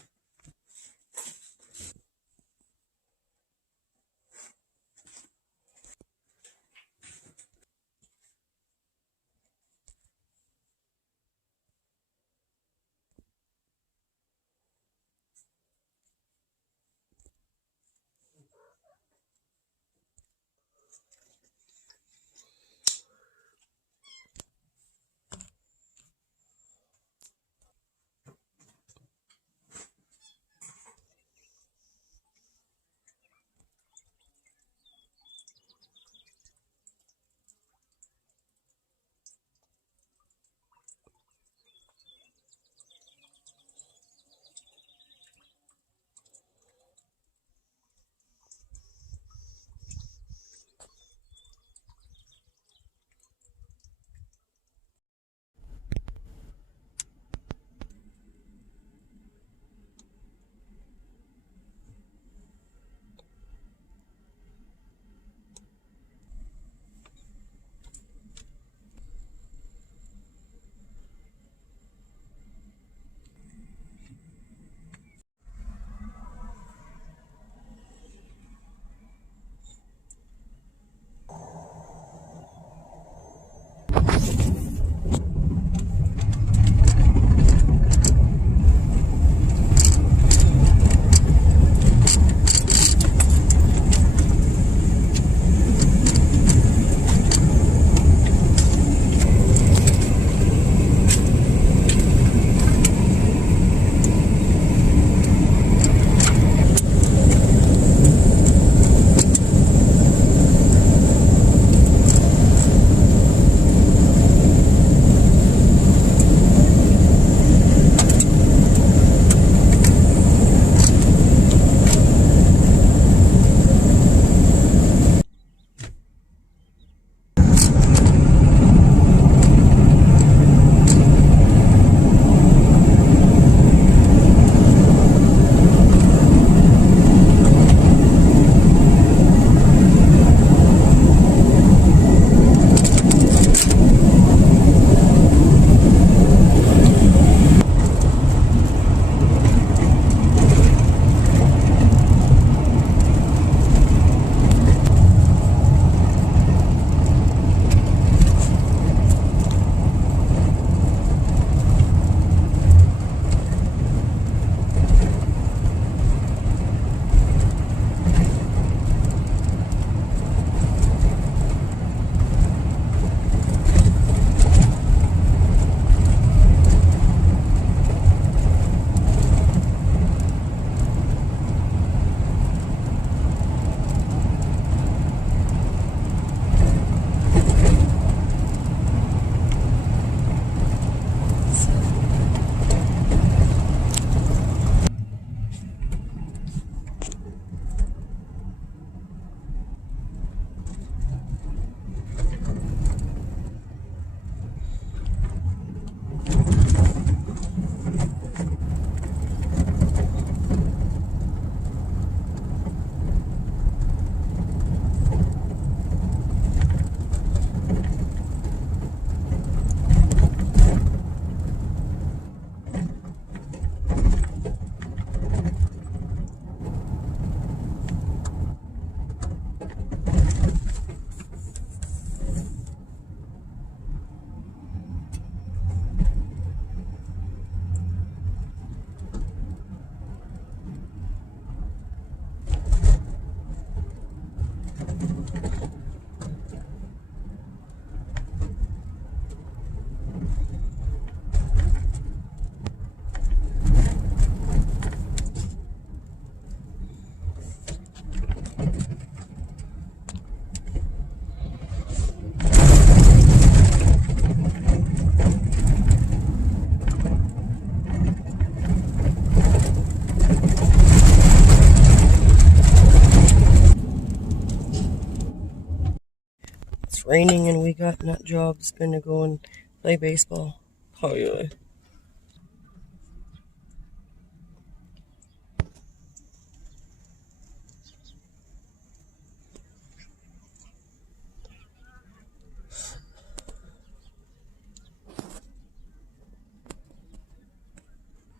it's raining and we got nut jobs, gonna go and play baseball. Oh yeah.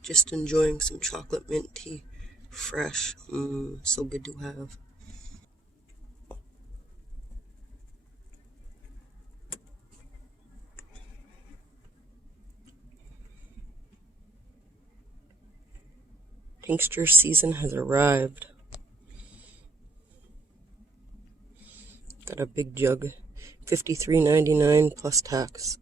Just enjoying some chocolate mint tea, fresh. So good to have. Tincture season has arrived. Got a big jug, $53.99 plus tax.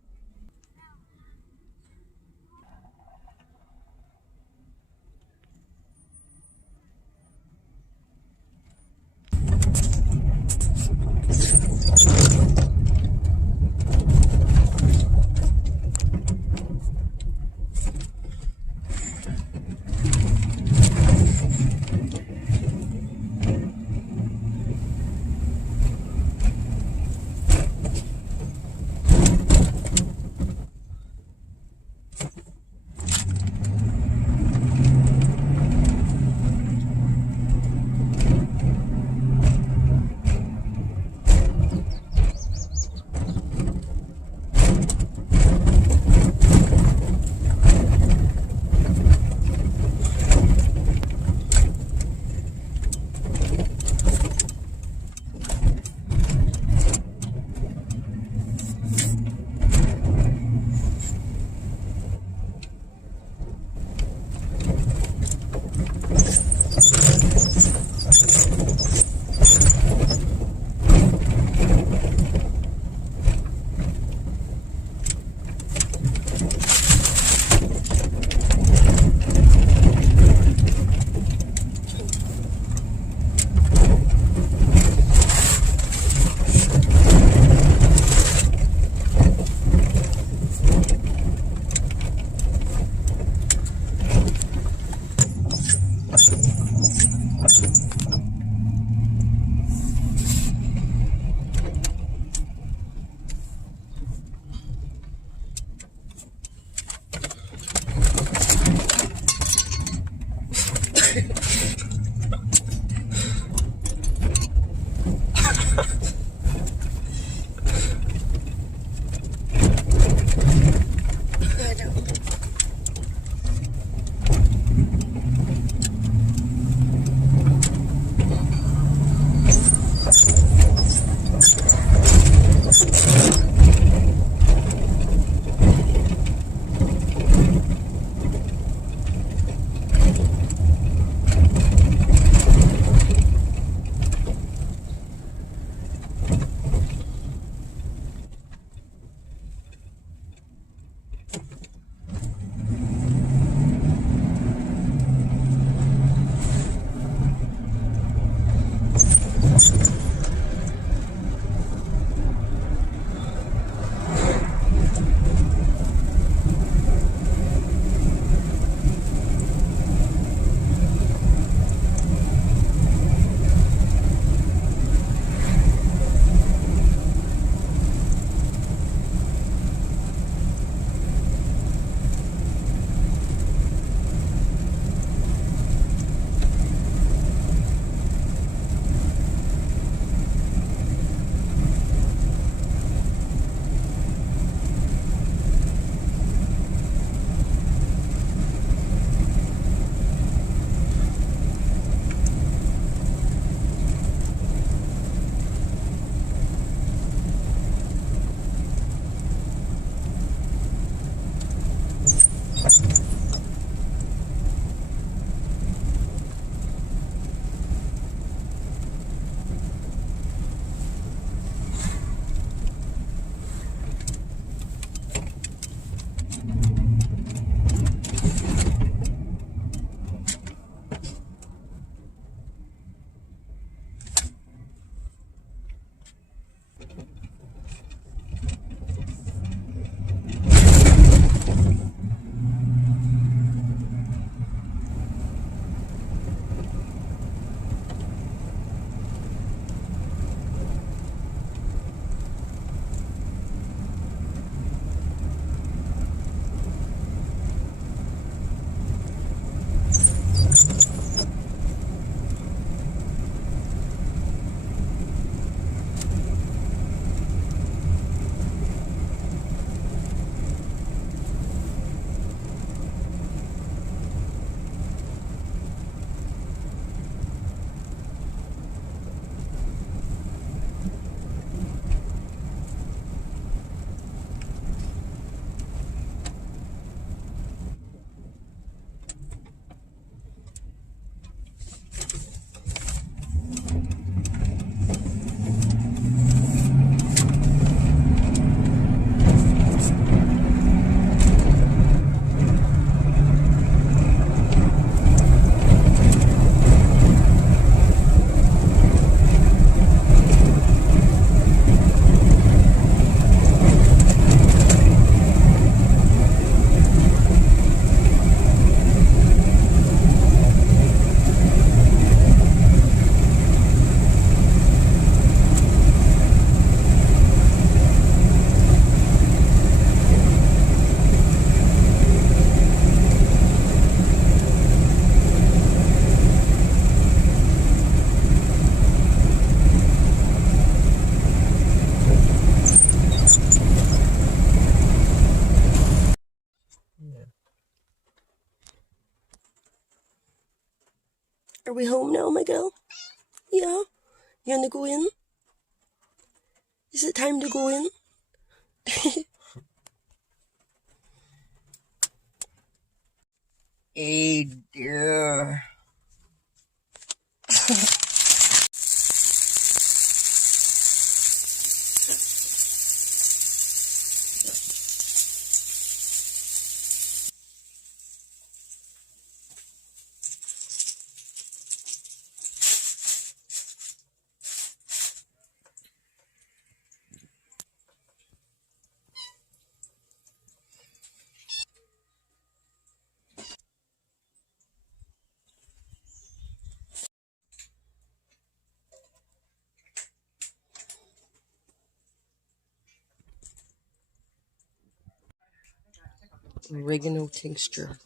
Are we home now, my girl? Yeah? You wanna go in? Is it time to go in? Hey, dear. Oregano tincture.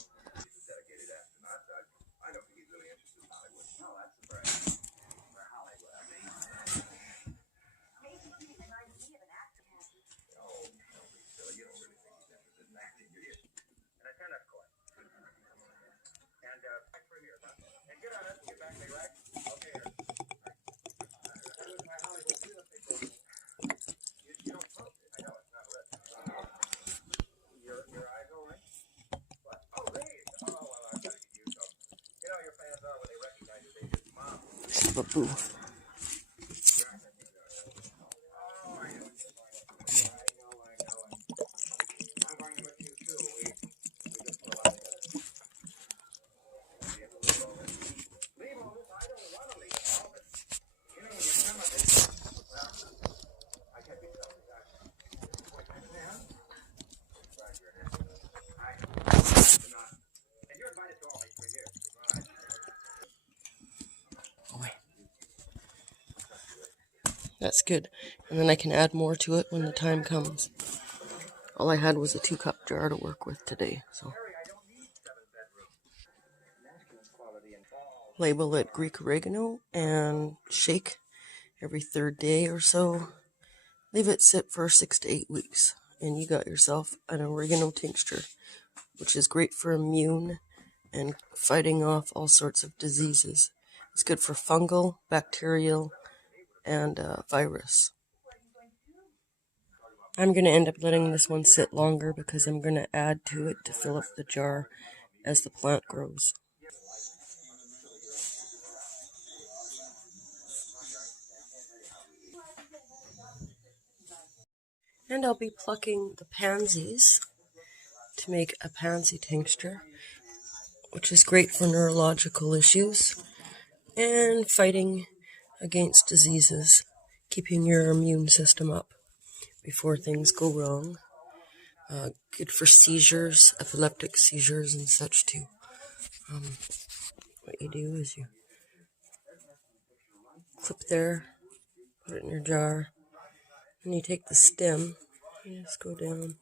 Boo. That's good. And then I can add more to it when the time comes. All I had was a 2-cup jar to work with today, so. Label it Greek oregano and shake every 3rd day or so. Leave it sit for 6 to 8 weeks. And you got yourself an oregano tincture, which is great for immune and fighting off all sorts of diseases. It's good for fungal, bacterial, and virus. I'm going to end up letting this one sit longer because I'm going to add to it to fill up the jar as the plant grows. And I'll be plucking the pansies to make a pansy tincture, which is great for neurological issues and fighting against diseases, keeping your immune system up before things go wrong. Good for seizures, epileptic seizures and such too. What you do is you clip there, put it in your jar, and you take the stem, you just go down.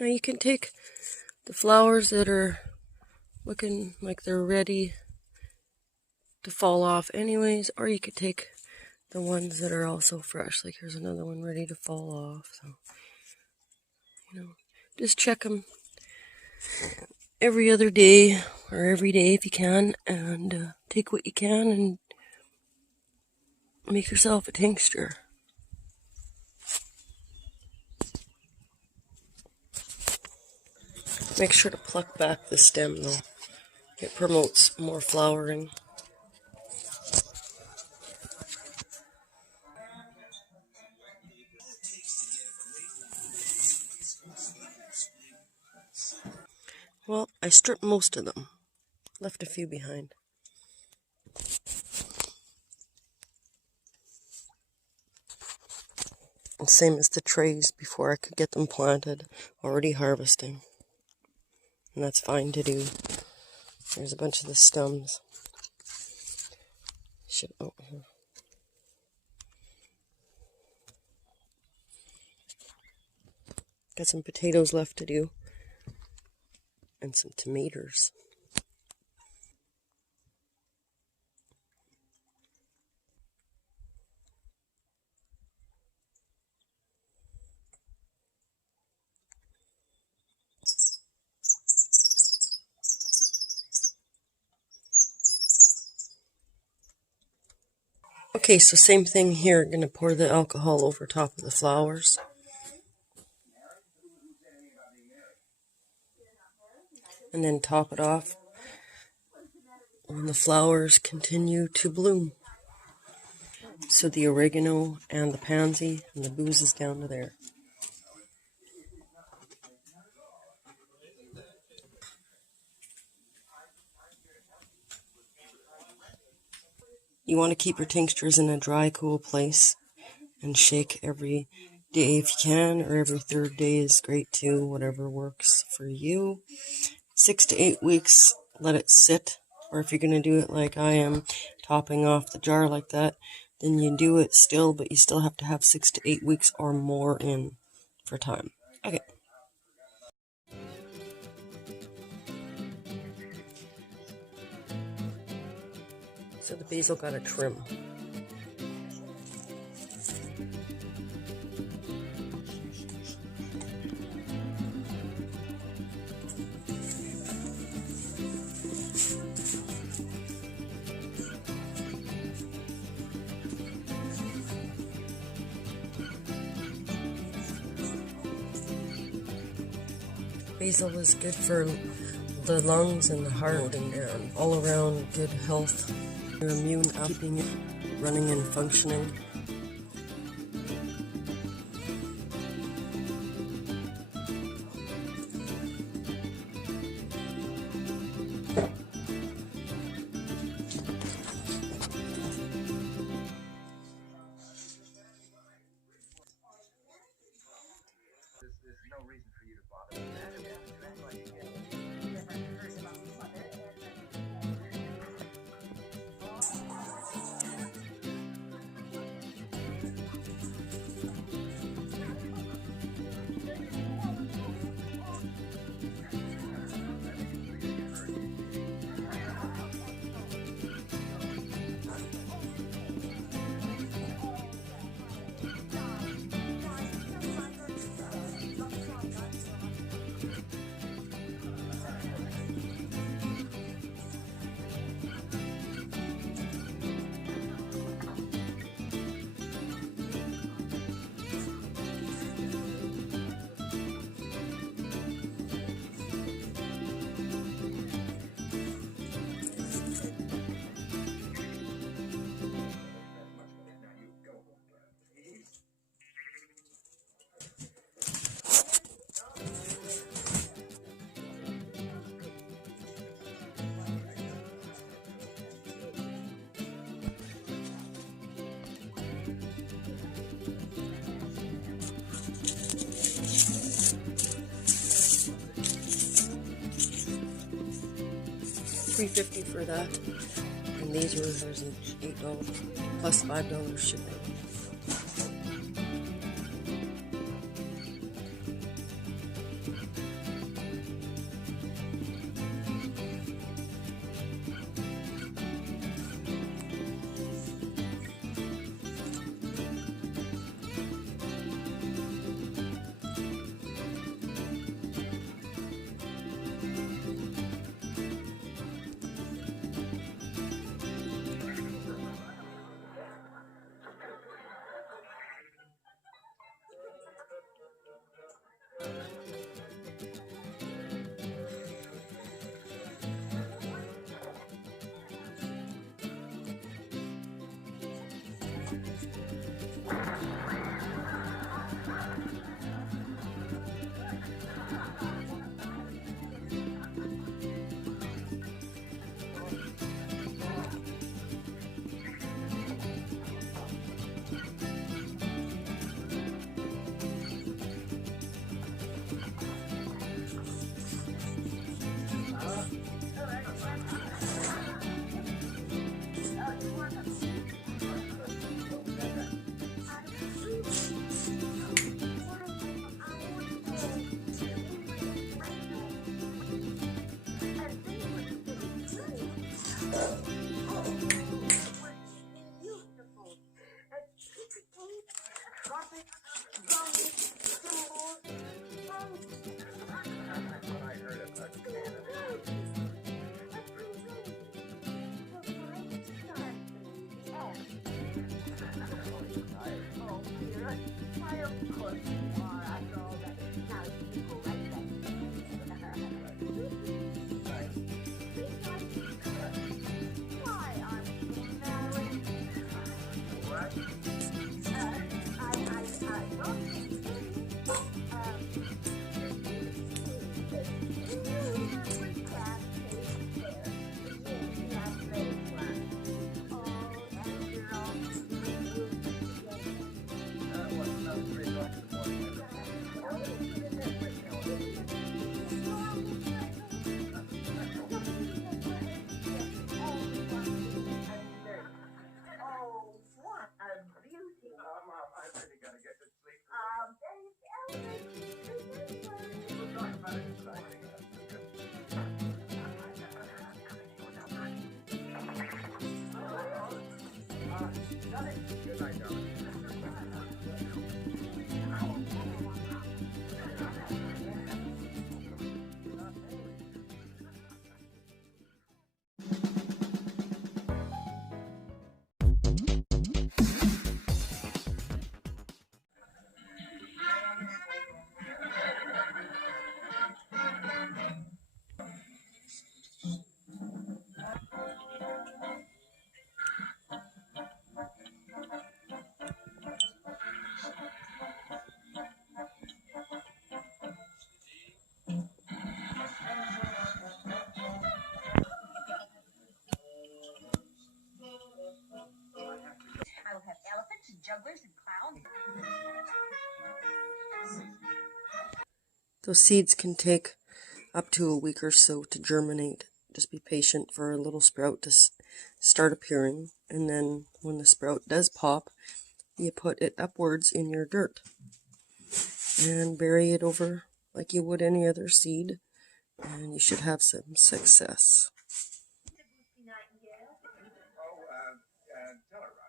Now you can take the flowers that are looking like they're ready to fall off anyways, or you could take the ones that are also fresh. Like here's another one ready to fall off. So, just check them every other day or every day if you can, and take what you can and make yourself a tincture. Make sure to pluck back the stem though. It promotes more flowering. Well, I stripped most of them. Left a few behind. And same as the trays before I could get them planted, already harvesting. And that's fine to do. There's a bunch of the stems. Shit, oh, here. Got some potatoes left to do. And some tomatoes. Okay, so same thing here. Going to pour the alcohol over top of the flowers. And then top it off when the flowers continue to bloom. So the oregano and the pansy and the booze is down to there. You want to keep your tinctures in a dry, cool place and shake every day if you can, or every third day is great too, whatever works for you. 6 to 8 weeks, let it sit, or if you're going to do it like I am, topping off the jar like that, then you do it still, but you still have to have 6 to 8 weeks or more in for time. Okay. So the basil got a trim. Basil is good for the lungs and the heart and all around good health. Your immune up, keeping it running and functioning. There's no reason for you to bother with that. That's why you get it. $3.50 for that, and these were $8 plus $5 shipping. Of course you are. After all that, now you go right back. Why aren't you married? What? I don't think I will have elephants and jugglers and clowns. Those seeds can take up to a week or so to germinate. Just be patient for a little sprout to start appearing, and then when the sprout does pop, you put it upwards in your dirt and bury it over like you would any other seed, and you should have some success. Tell her, Rod.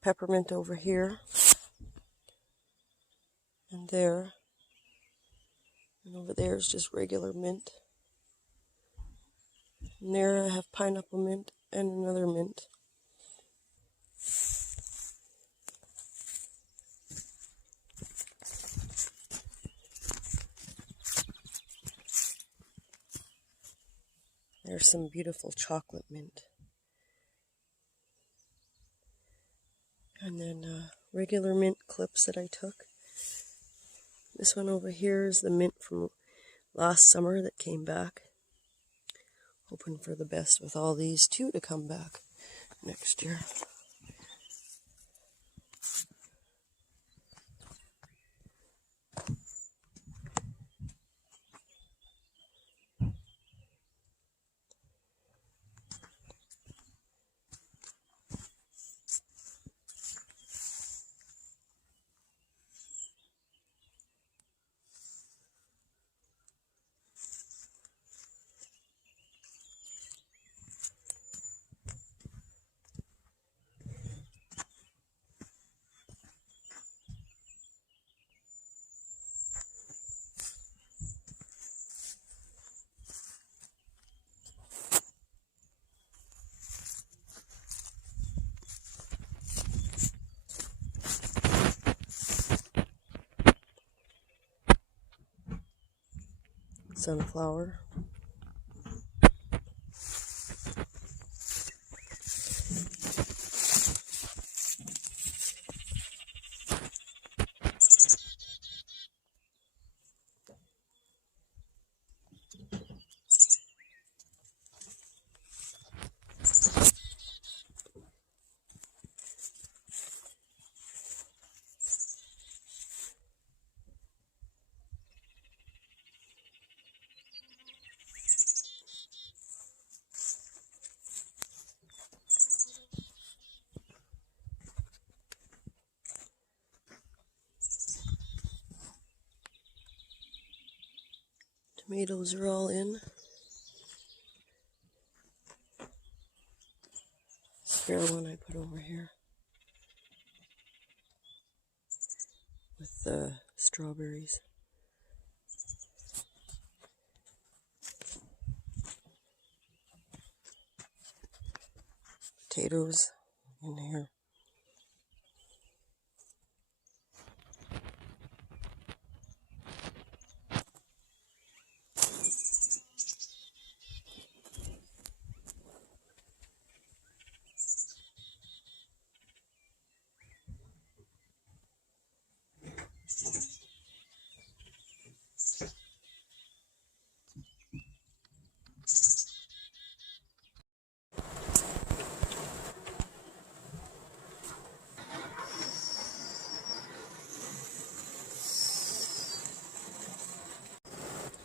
Peppermint over here and there, and over there is just regular mint, and there I have pineapple mint and another mint. There's some beautiful chocolate mint. And then regular mint clips that I took. This one over here is the mint from last summer that came back. Hoping for the best with all these too to come back next year. sunflower. Tomatoes are all in. Spare one I put over here with the strawberries. Potatoes in here.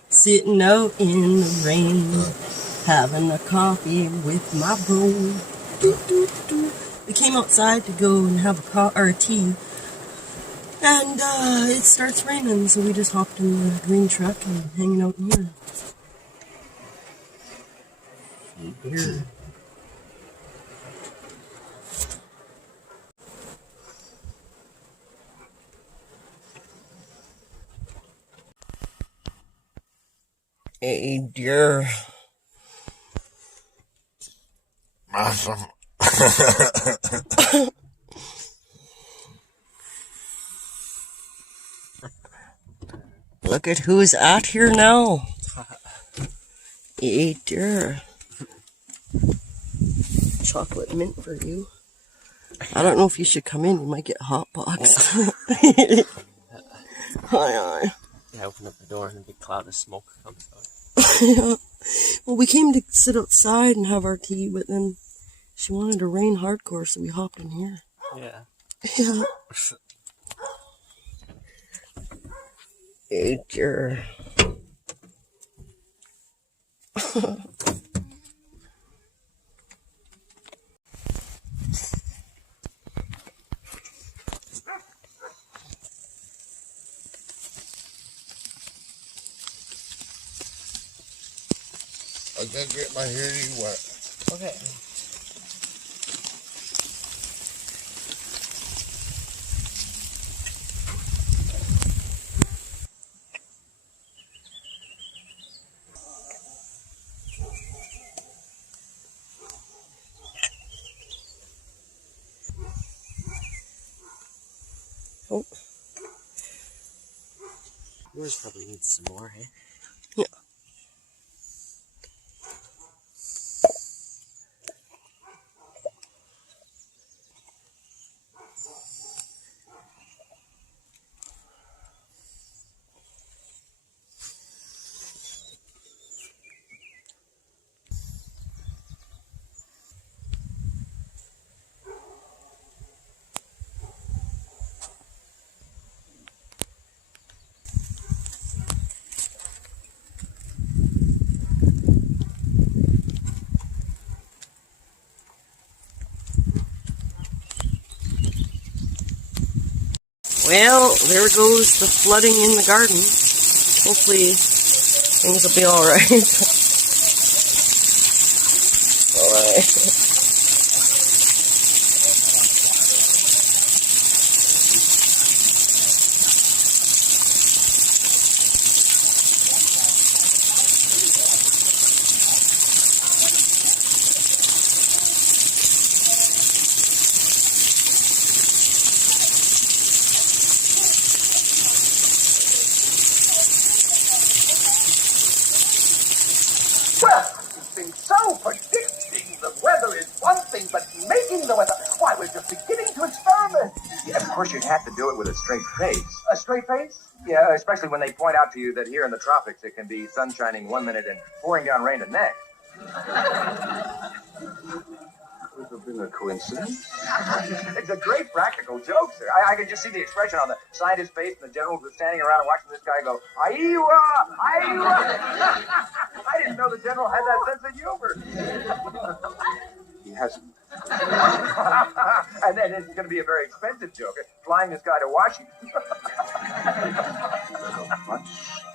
Sitting out in the rain, having a coffee with my bro. Doo, doo, doo. We came outside to go and have a tea, and it starts raining, so we just hopped in the green truck and hanging out in here. Here. Hey, dear. Awesome. Look at who's at here now. Hey, dear. Chocolate mint for you. I don't know if you should come in. You might get hot box. Hi, hi. I open up the door and a big cloud of smoke comes out. Yeah. Well, we came to sit outside and have our tea, but then she wanted to rain hardcore, so we hopped in here. Yeah. Yeah. Hey, dear. I can't get my hearing wet. Okay. Oh. Yours probably needs some more, eh? Yeah. Well, there goes the flooding in the garden. Hopefully, things will be alright. Alright. predicting the weather is one thing, but making the weather, why, we're just beginning to experiment. Yeah, of course, you'd have to do it with a straight face. A straight face? Yeah, especially when they point out to you that here in the tropics it can be sun shining 1 minute and pouring down rain the next. Could have been a coincidence. It's a great practical joke, sir. I can just see the expression on the scientist's face and the generals were standing around and watching this guy go, Iowa! Iowa! I didn't know the general had that sense of humor. He hasn't. And then it's going to be a very expensive joke, flying this guy to Washington. Much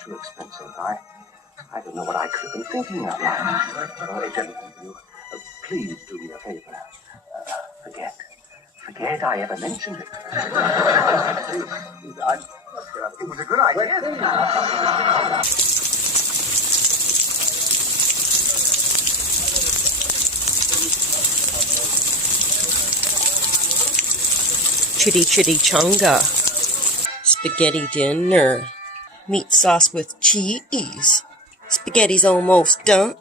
too expensive. I don't know what I could have been thinking of. Gentlemen, you please do me a favor. Forget I ever mentioned it. Please, It was a good idea. Chitty chitty chonga. Spaghetti dinner. Meat sauce with cheese. Spaghetti's almost done.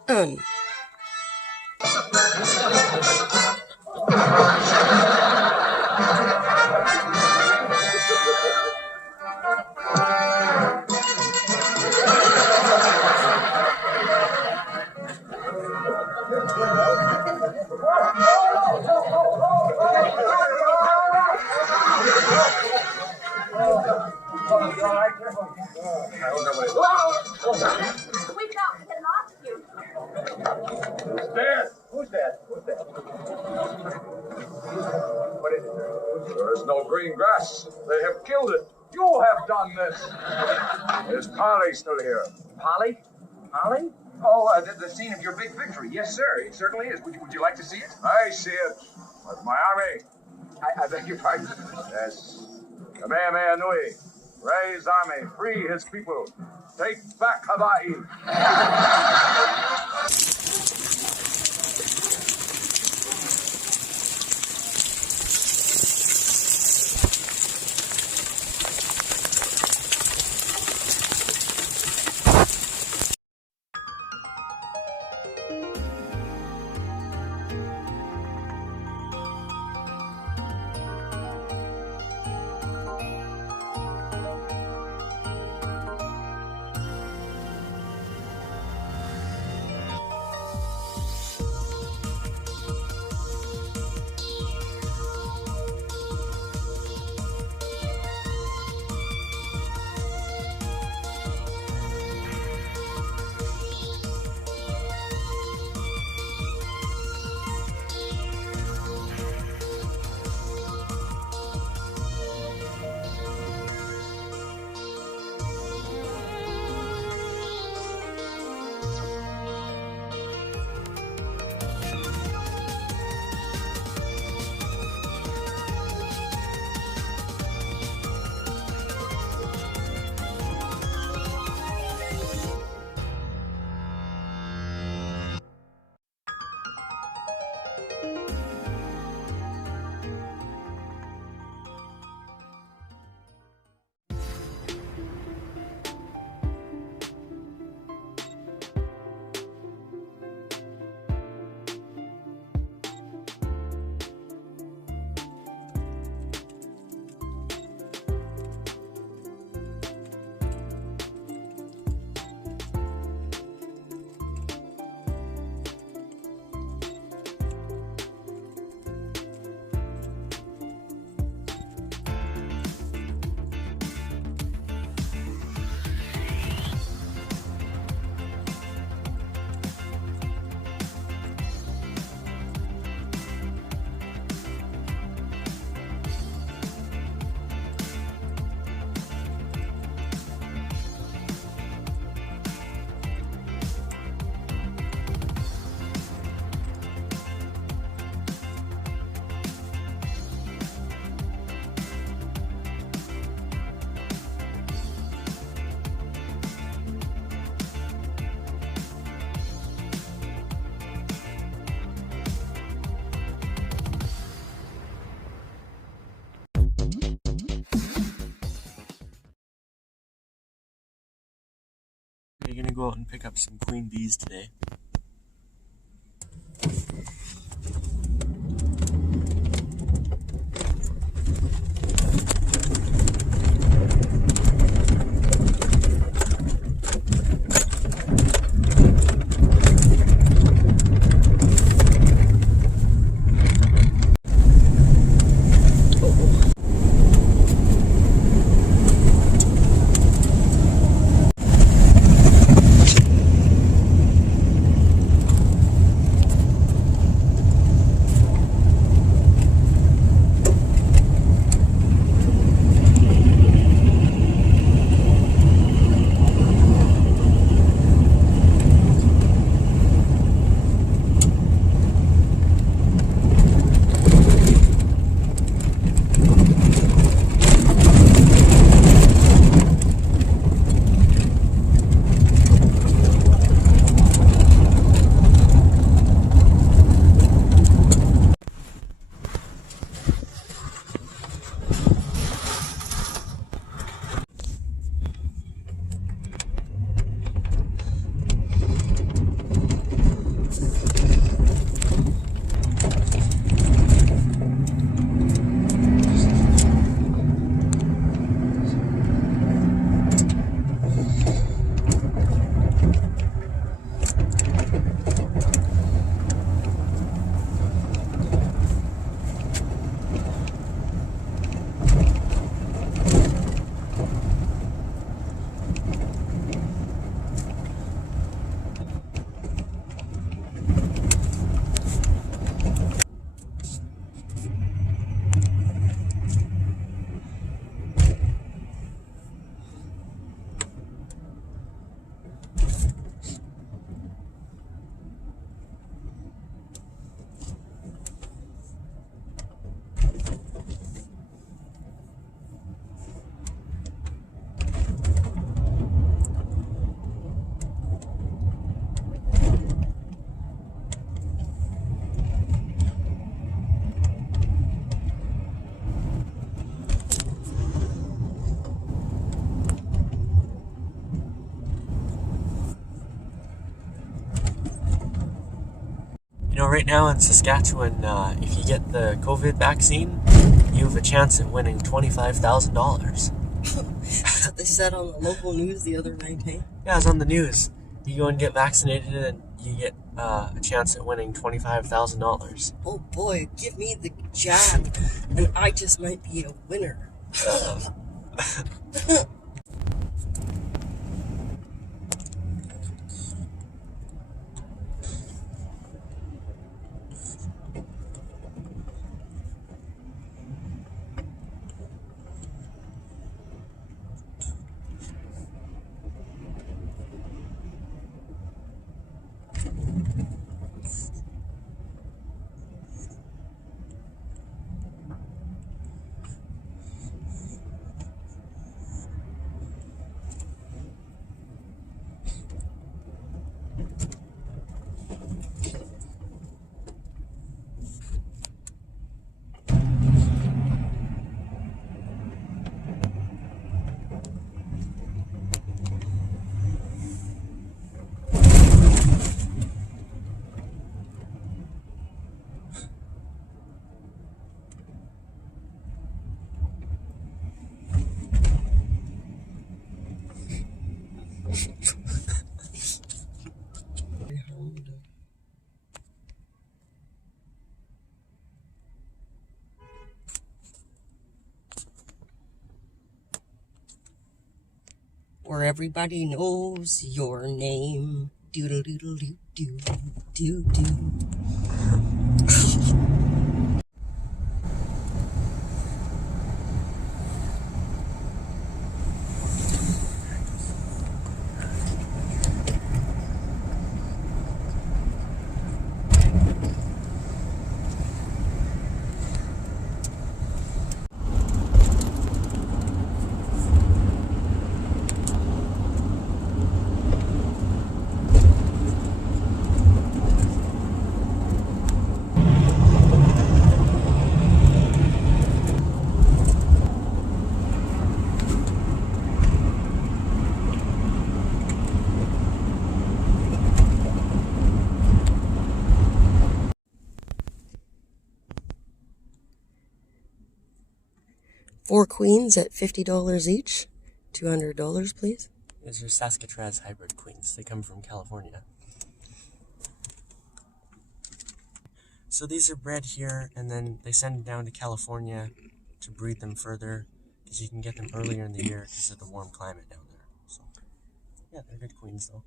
We thought we had lost you. Who's dead? Who's dead? Who's dead? What is it? There is no green grass. They have killed it. You have done this. Is Polly still here? Polly? Polly? Oh, the scene of your big victory. Yes, sir. It certainly is. Would you like to see it? I see it. With my army. I beg your pardon. Yes. Kamehameha Nui. Raise army. Free his people. Take back Hawaii. Are you gonna go out and pick up some queen bees today? You know, right now in Saskatchewan, if you get the COVID vaccine, you have a chance at winning $25,000. That's what they said on the local news the other night, hey? Yeah, it was on the news. You go and get vaccinated and you get a chance at winning $25,000. Oh boy, give me the jab, and I just might be a winner. Where everybody knows your name. Doodle doodle doo doo doo doo. Four queens at $50 each. $200, please. These are Saskatraz hybrid queens. They come from California. So these are bred here, and then they send them down to California to breed them further, because you can get them earlier in the year because of the warm climate down there. So, yeah, they're good queens though.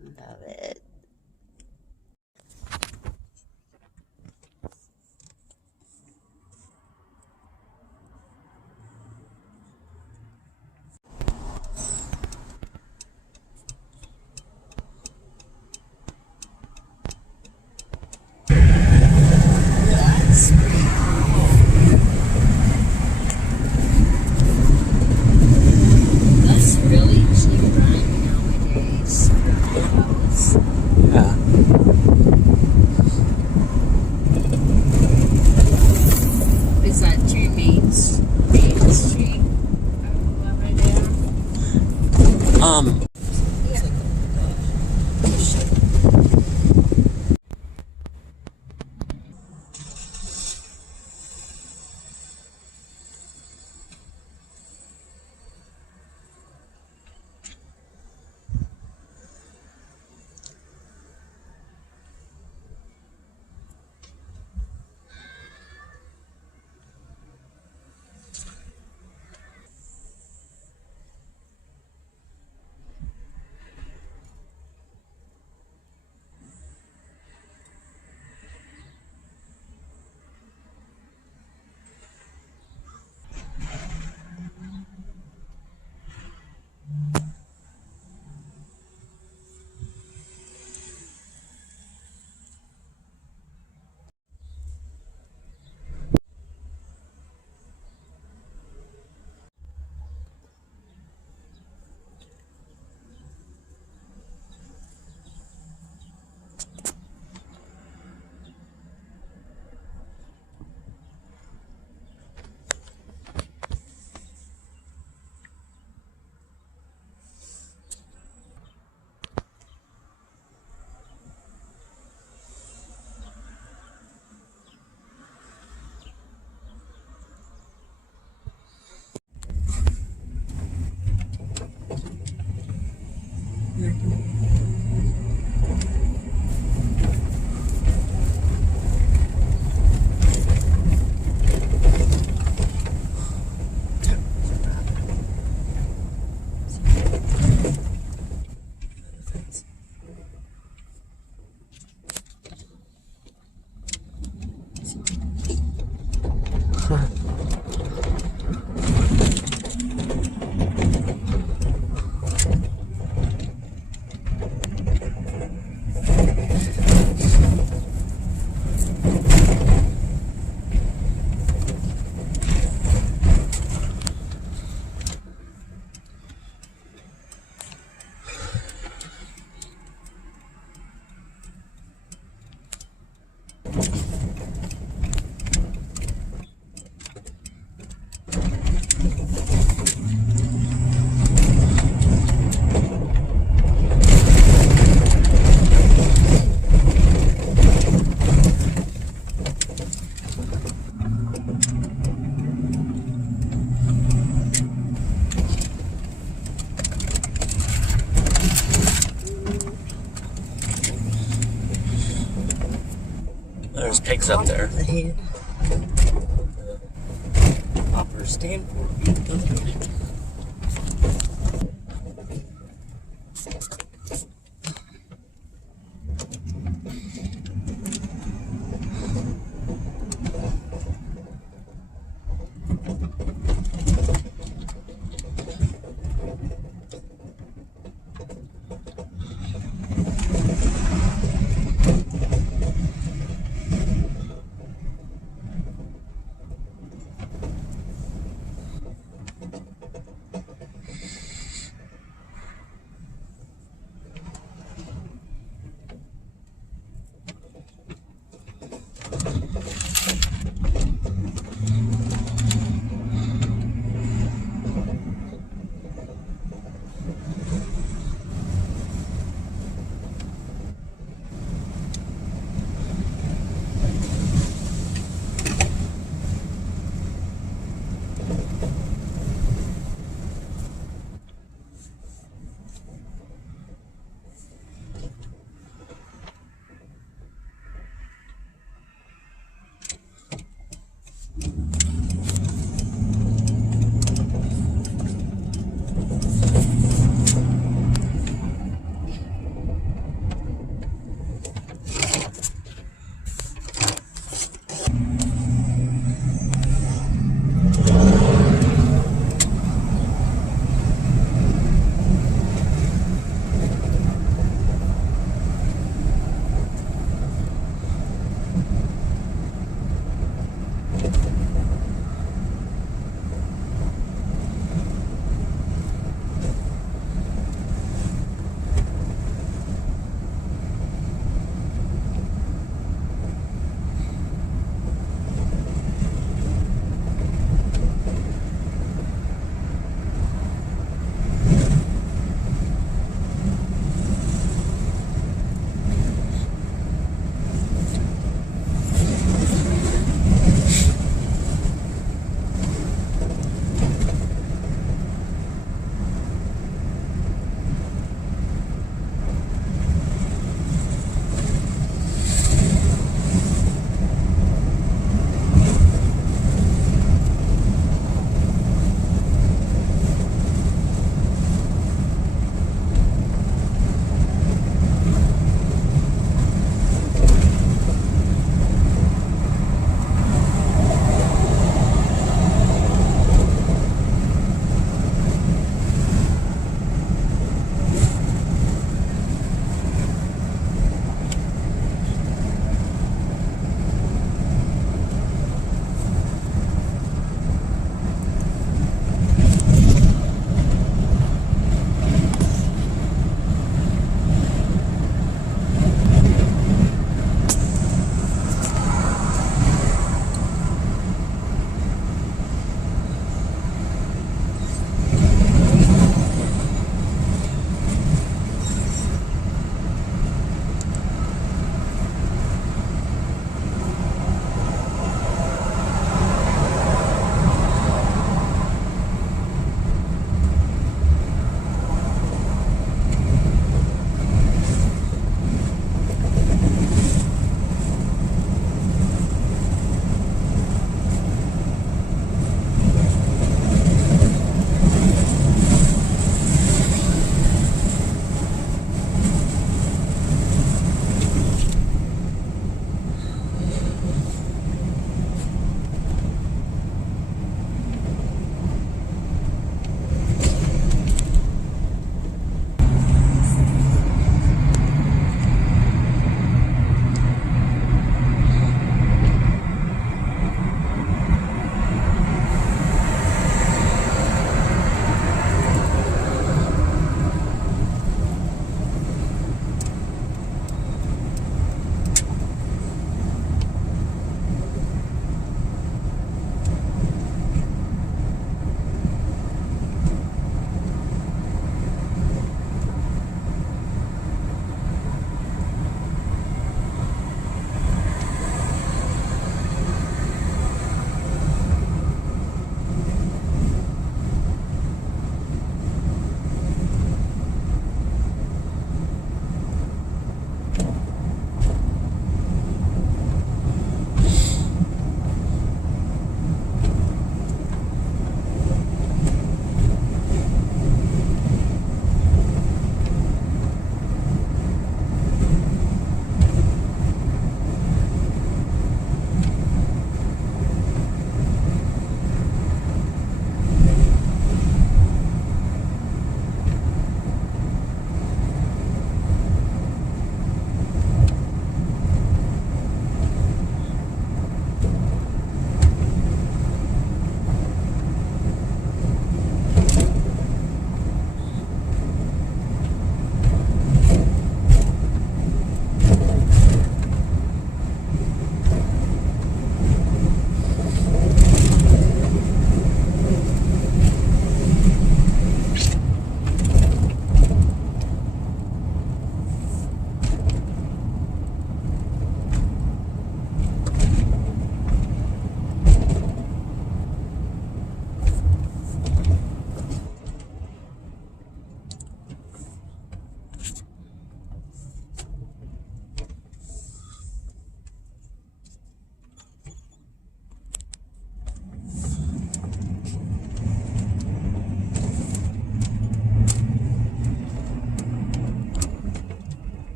Love it. That's pretty cool. That's really cheap right nowadays for a house. There's pigs up there. Ahead. Poppers stand for people.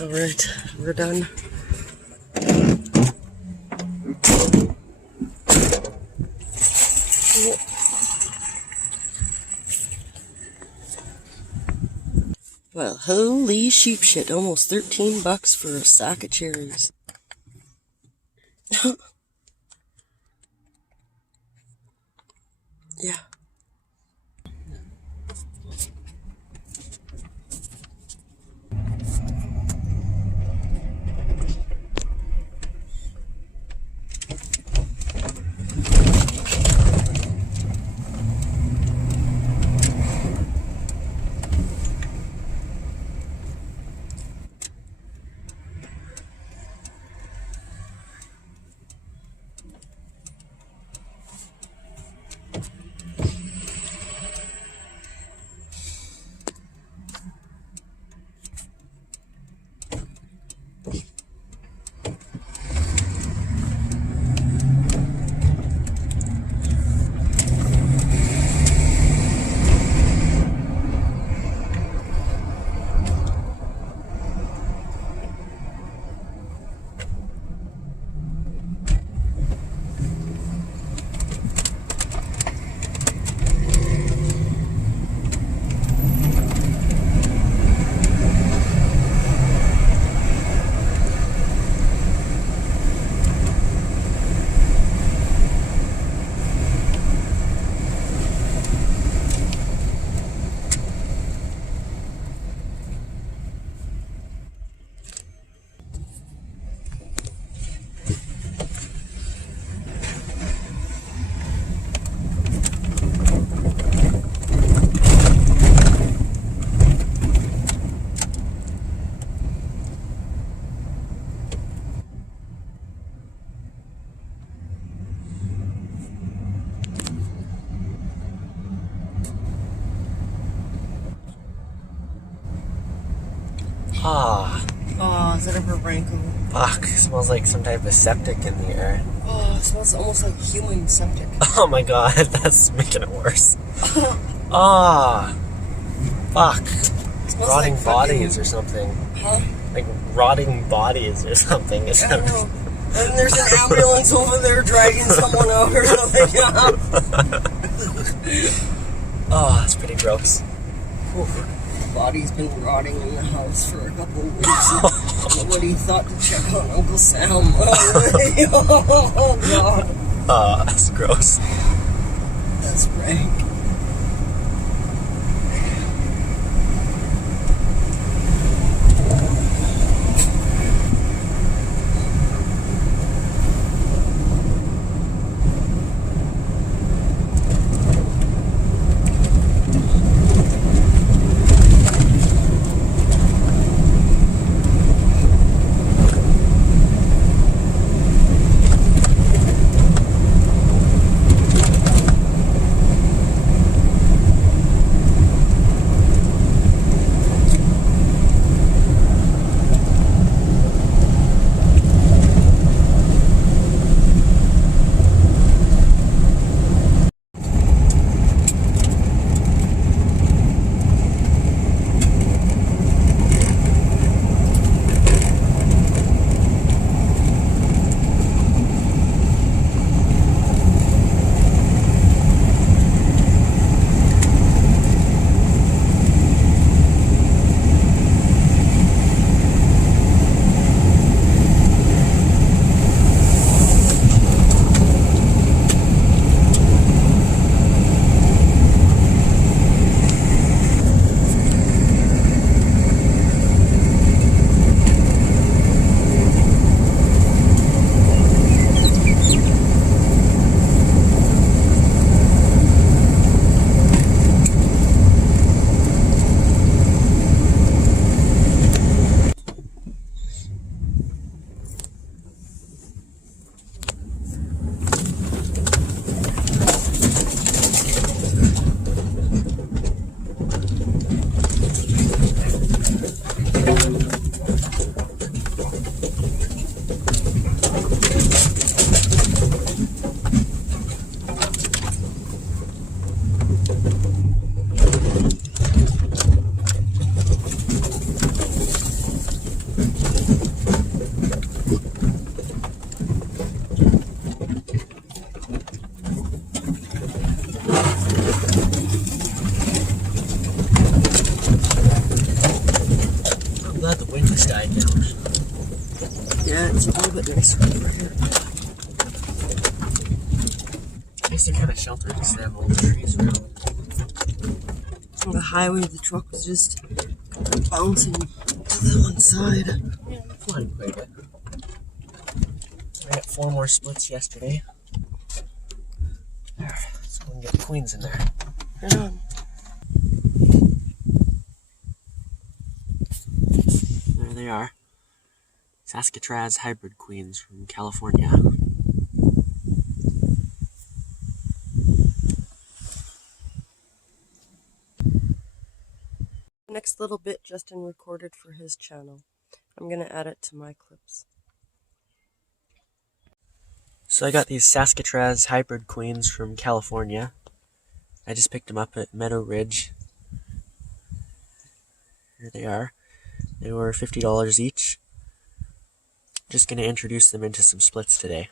Alright, we're done. Well, holy sheep shit, almost $13 for a sack of cherries. Yeah. Ah, Oh, is that ever rankle? fuck. Smells like some type of septic in the air. Oh, it smells almost like human septic. Oh my god, that's making it worse. Ah, fuck. It smells Rotting like bodies fucking- or something. Huh? Like rotting bodies or something. It's I don't know. And there's an ambulance over there dragging someone out or something. Oh, that's pretty gross. The body's been rotting in the house for a couple of weeks. Nobody thought to check on Uncle Sam. Oh, God. Ah, that's gross. That's rank. died down. Yeah, it's a little bit nicer over here. At least they're kind of sheltered because they have all the trees around. On the highway, the truck was just bouncing to the one side. Yeah, flying quite a bit. I got 4 more splits yesterday. There, let's go and get the queens in there. Yeah. There they are. Saskatraz hybrid queens from California. The next little bit Justin recorded for his channel. I'm going to add it to my clips. So I got these Saskatraz hybrid queens from California. I just picked them up at Meadow Ridge. Here they are. They were $50 each. Just going to introduce them into some splits today.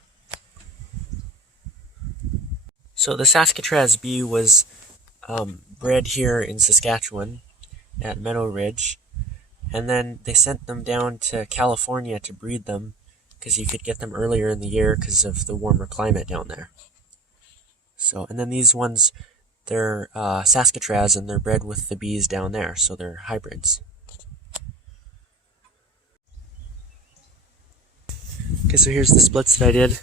So the Saskatraz bee was bred here in Saskatchewan at Meadow Ridge, and then they sent them down to California to breed them because you could get them earlier in the year because of the warmer climate down there. So, and then these ones, they're Saskatraz and they're bred with the bees down there, so they're hybrids. Okay, so here's the splits that I did.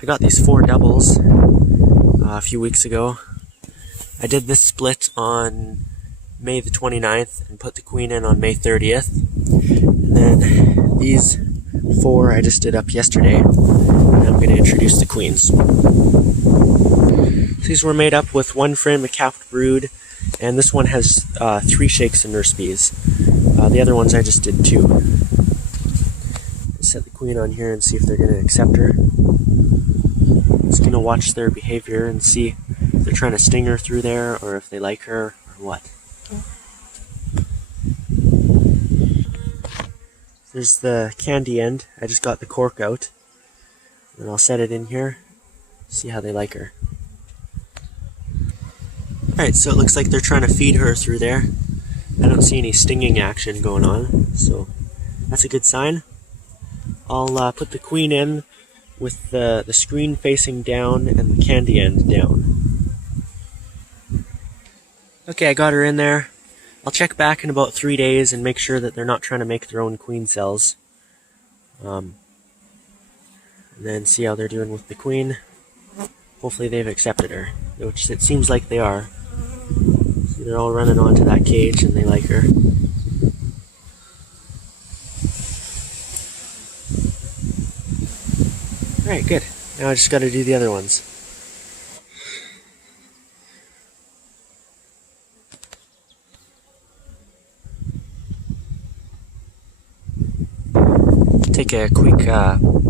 I got these 4 doubles a few weeks ago. I did this split on May the 29th and put the queen in on May 30th. And then these 4 I just did up yesterday. And I'm going to introduce the queens. These were made up with 1 frame of capped brood, and this one has 3 shakes and nurse bees. The other ones I just did 2. Set the queen on here and see if they're going to accept her. Just going to watch their behavior and see if they're trying to sting her through there or if they like her or what. There's the candy end. I just got the cork out. And I'll set it in here, see how they like her. Alright, so it looks like they're trying to feed her through there. I don't see any stinging action going on, so that's a good sign. I'll put the queen in with the screen facing down and the candy end down. Okay, I got her in there. I'll check back in about 3 days and make sure that they're not trying to make their own queen cells. And then see how they're doing with the queen. Hopefully they've accepted her, which it seems like they are. See, they're all running onto that cage and they like her. Alright, good. Now I just got to do the other ones. Take a quick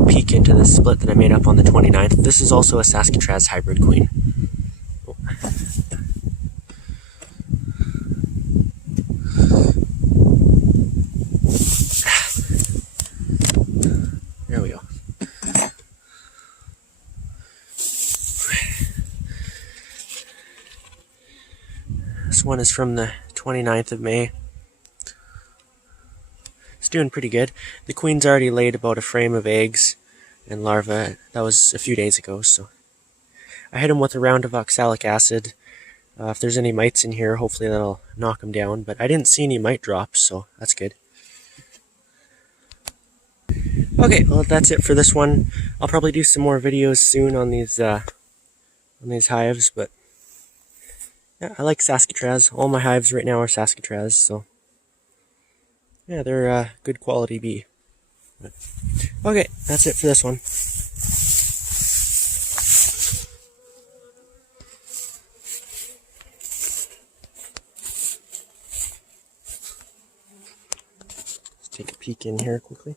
peek into the split that I made up on the 29th. This is also a Saskatraz hybrid queen. Oh. There we go. This one is from the 29th of May. It's doing pretty good. The queen's already laid about a frame of eggs and larvae. That was a few days ago, so I hit them with a round of oxalic acid. If there's any mites in here, hopefully that'll knock them down, but I didn't see any mite drops, so that's good. Okay, well that's it for this one. I'll probably do some more videos soon on these hives, but yeah, I like Saskatraz. All my hives right now are Saskatraz, so yeah, they're a good quality bee. But, okay, that's it for this one. Let's take a peek in here quickly.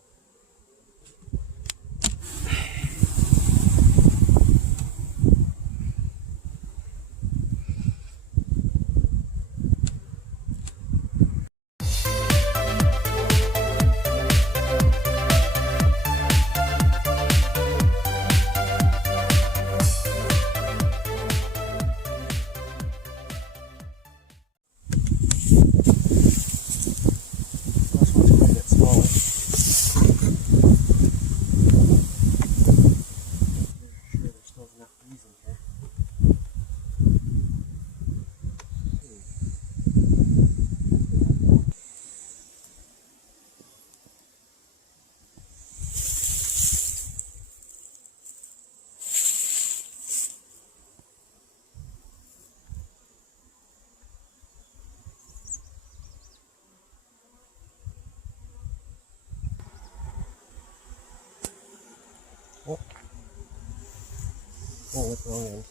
Last one's quite a bit smaller. Oh, look, wrong end.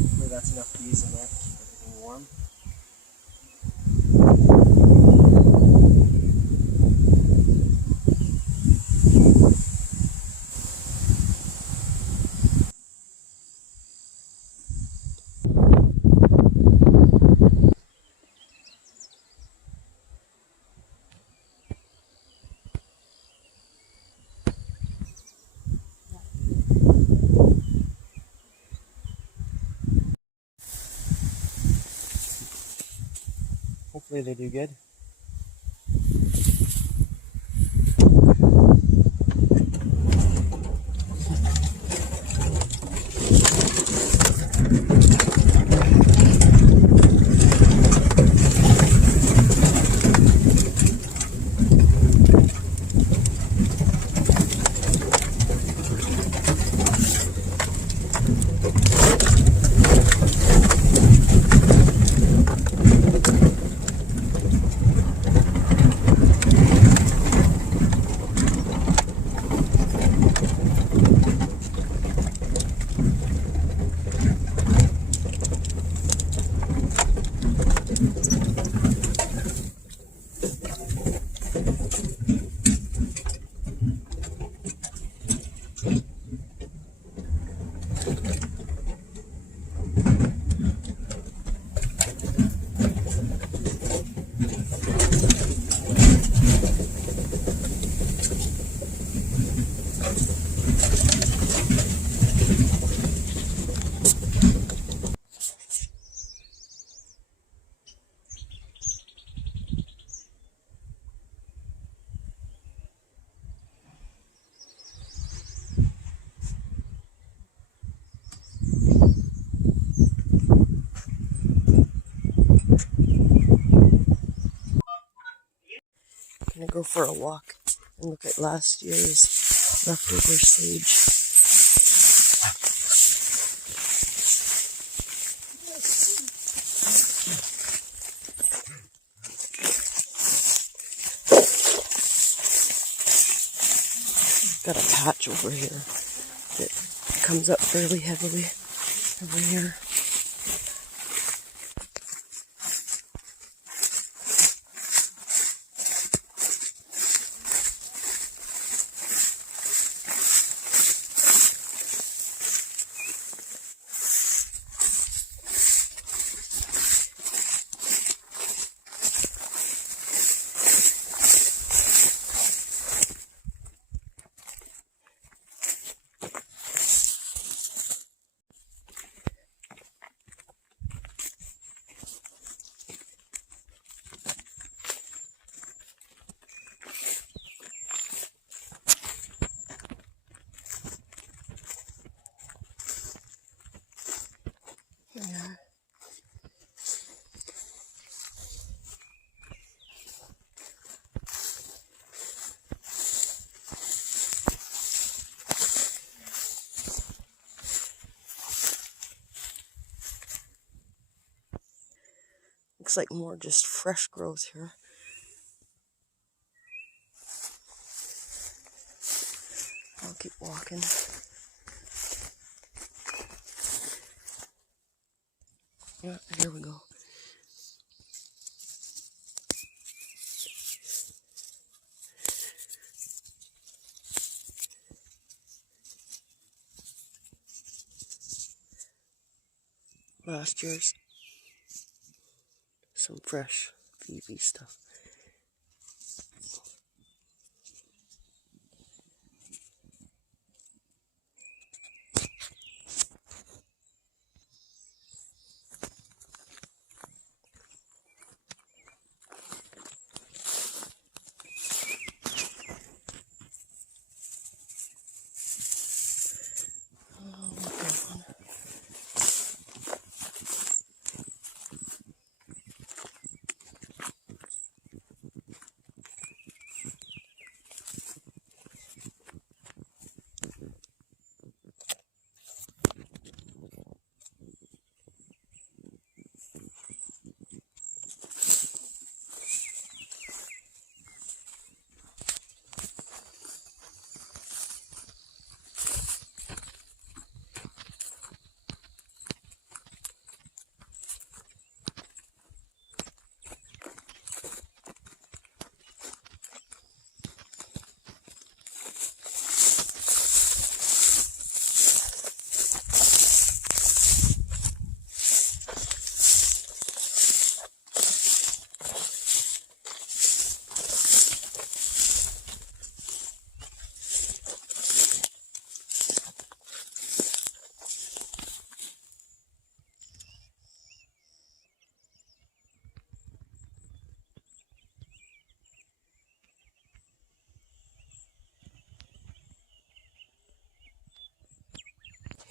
Hopefully that's enough bees in there to keep everything warm. Hopefully they do good. I'm gonna go for a walk and look at last year's leftover sage. Got a patch over here that comes up fairly heavily over here. looks like more just fresh growth here. I'll keep walking. Yeah, here we go. Last year's some fresh Phoebe stuff.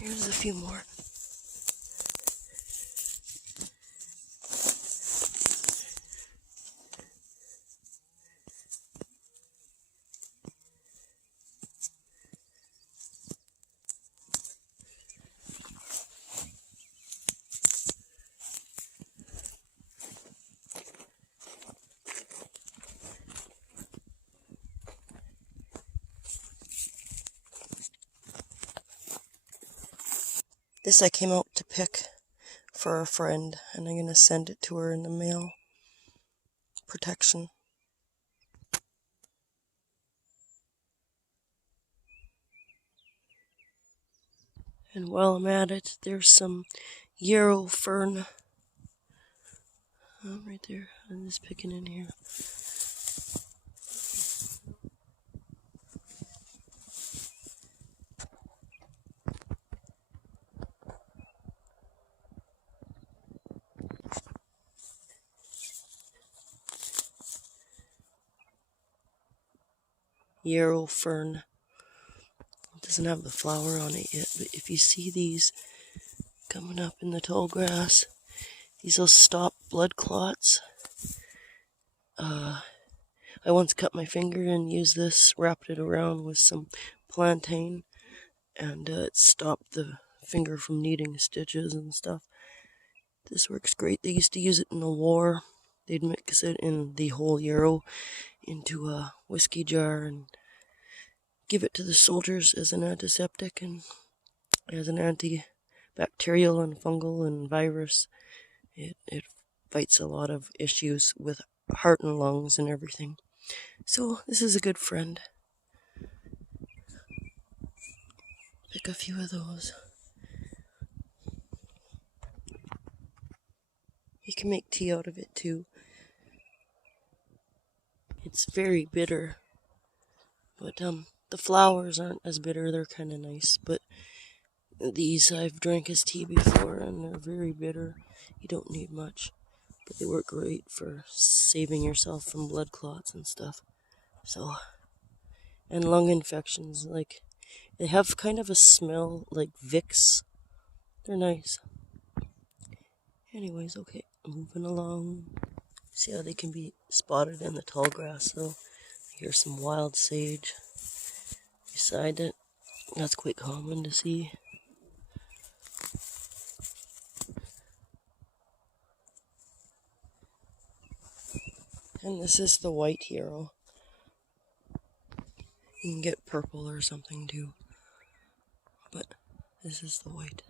Here's a few more. This I came out to pick for a friend, and I'm going to send it to her in the mail. Protection. And while I'm at it, there's some yarrow fern. Right there. I'm just picking in here. Yarrow fern. It doesn't have the flower on it yet, but if you see these coming up in the tall grass, these will stop blood clots. I once cut my finger and used this, wrapped it around with some plantain, and it stopped the finger from needing stitches and stuff. This works great. They used to use it in the war. They'd mix it in the whole yarrow into a whiskey jar and give it to the soldiers as an antiseptic and as an antibacterial and fungal and virus. It fights a lot of issues with heart and lungs and everything. So this is a good friend. Pick a few of those. You can make tea out of it too. It's very bitter, but the flowers aren't as bitter. They're kind of nice, but these I've drank as tea before, and they're very bitter. You don't need much, but they work great for saving yourself from blood clots and stuff. So, and lung infections, like, they have kind of a smell like Vicks. They're nice. Anyways, okay, moving along. See how they can be spotted in the tall grass, though. Here's some wild sage beside it. That's quite common to see. And this is the white hero. You can get purple or something too. But this is the white.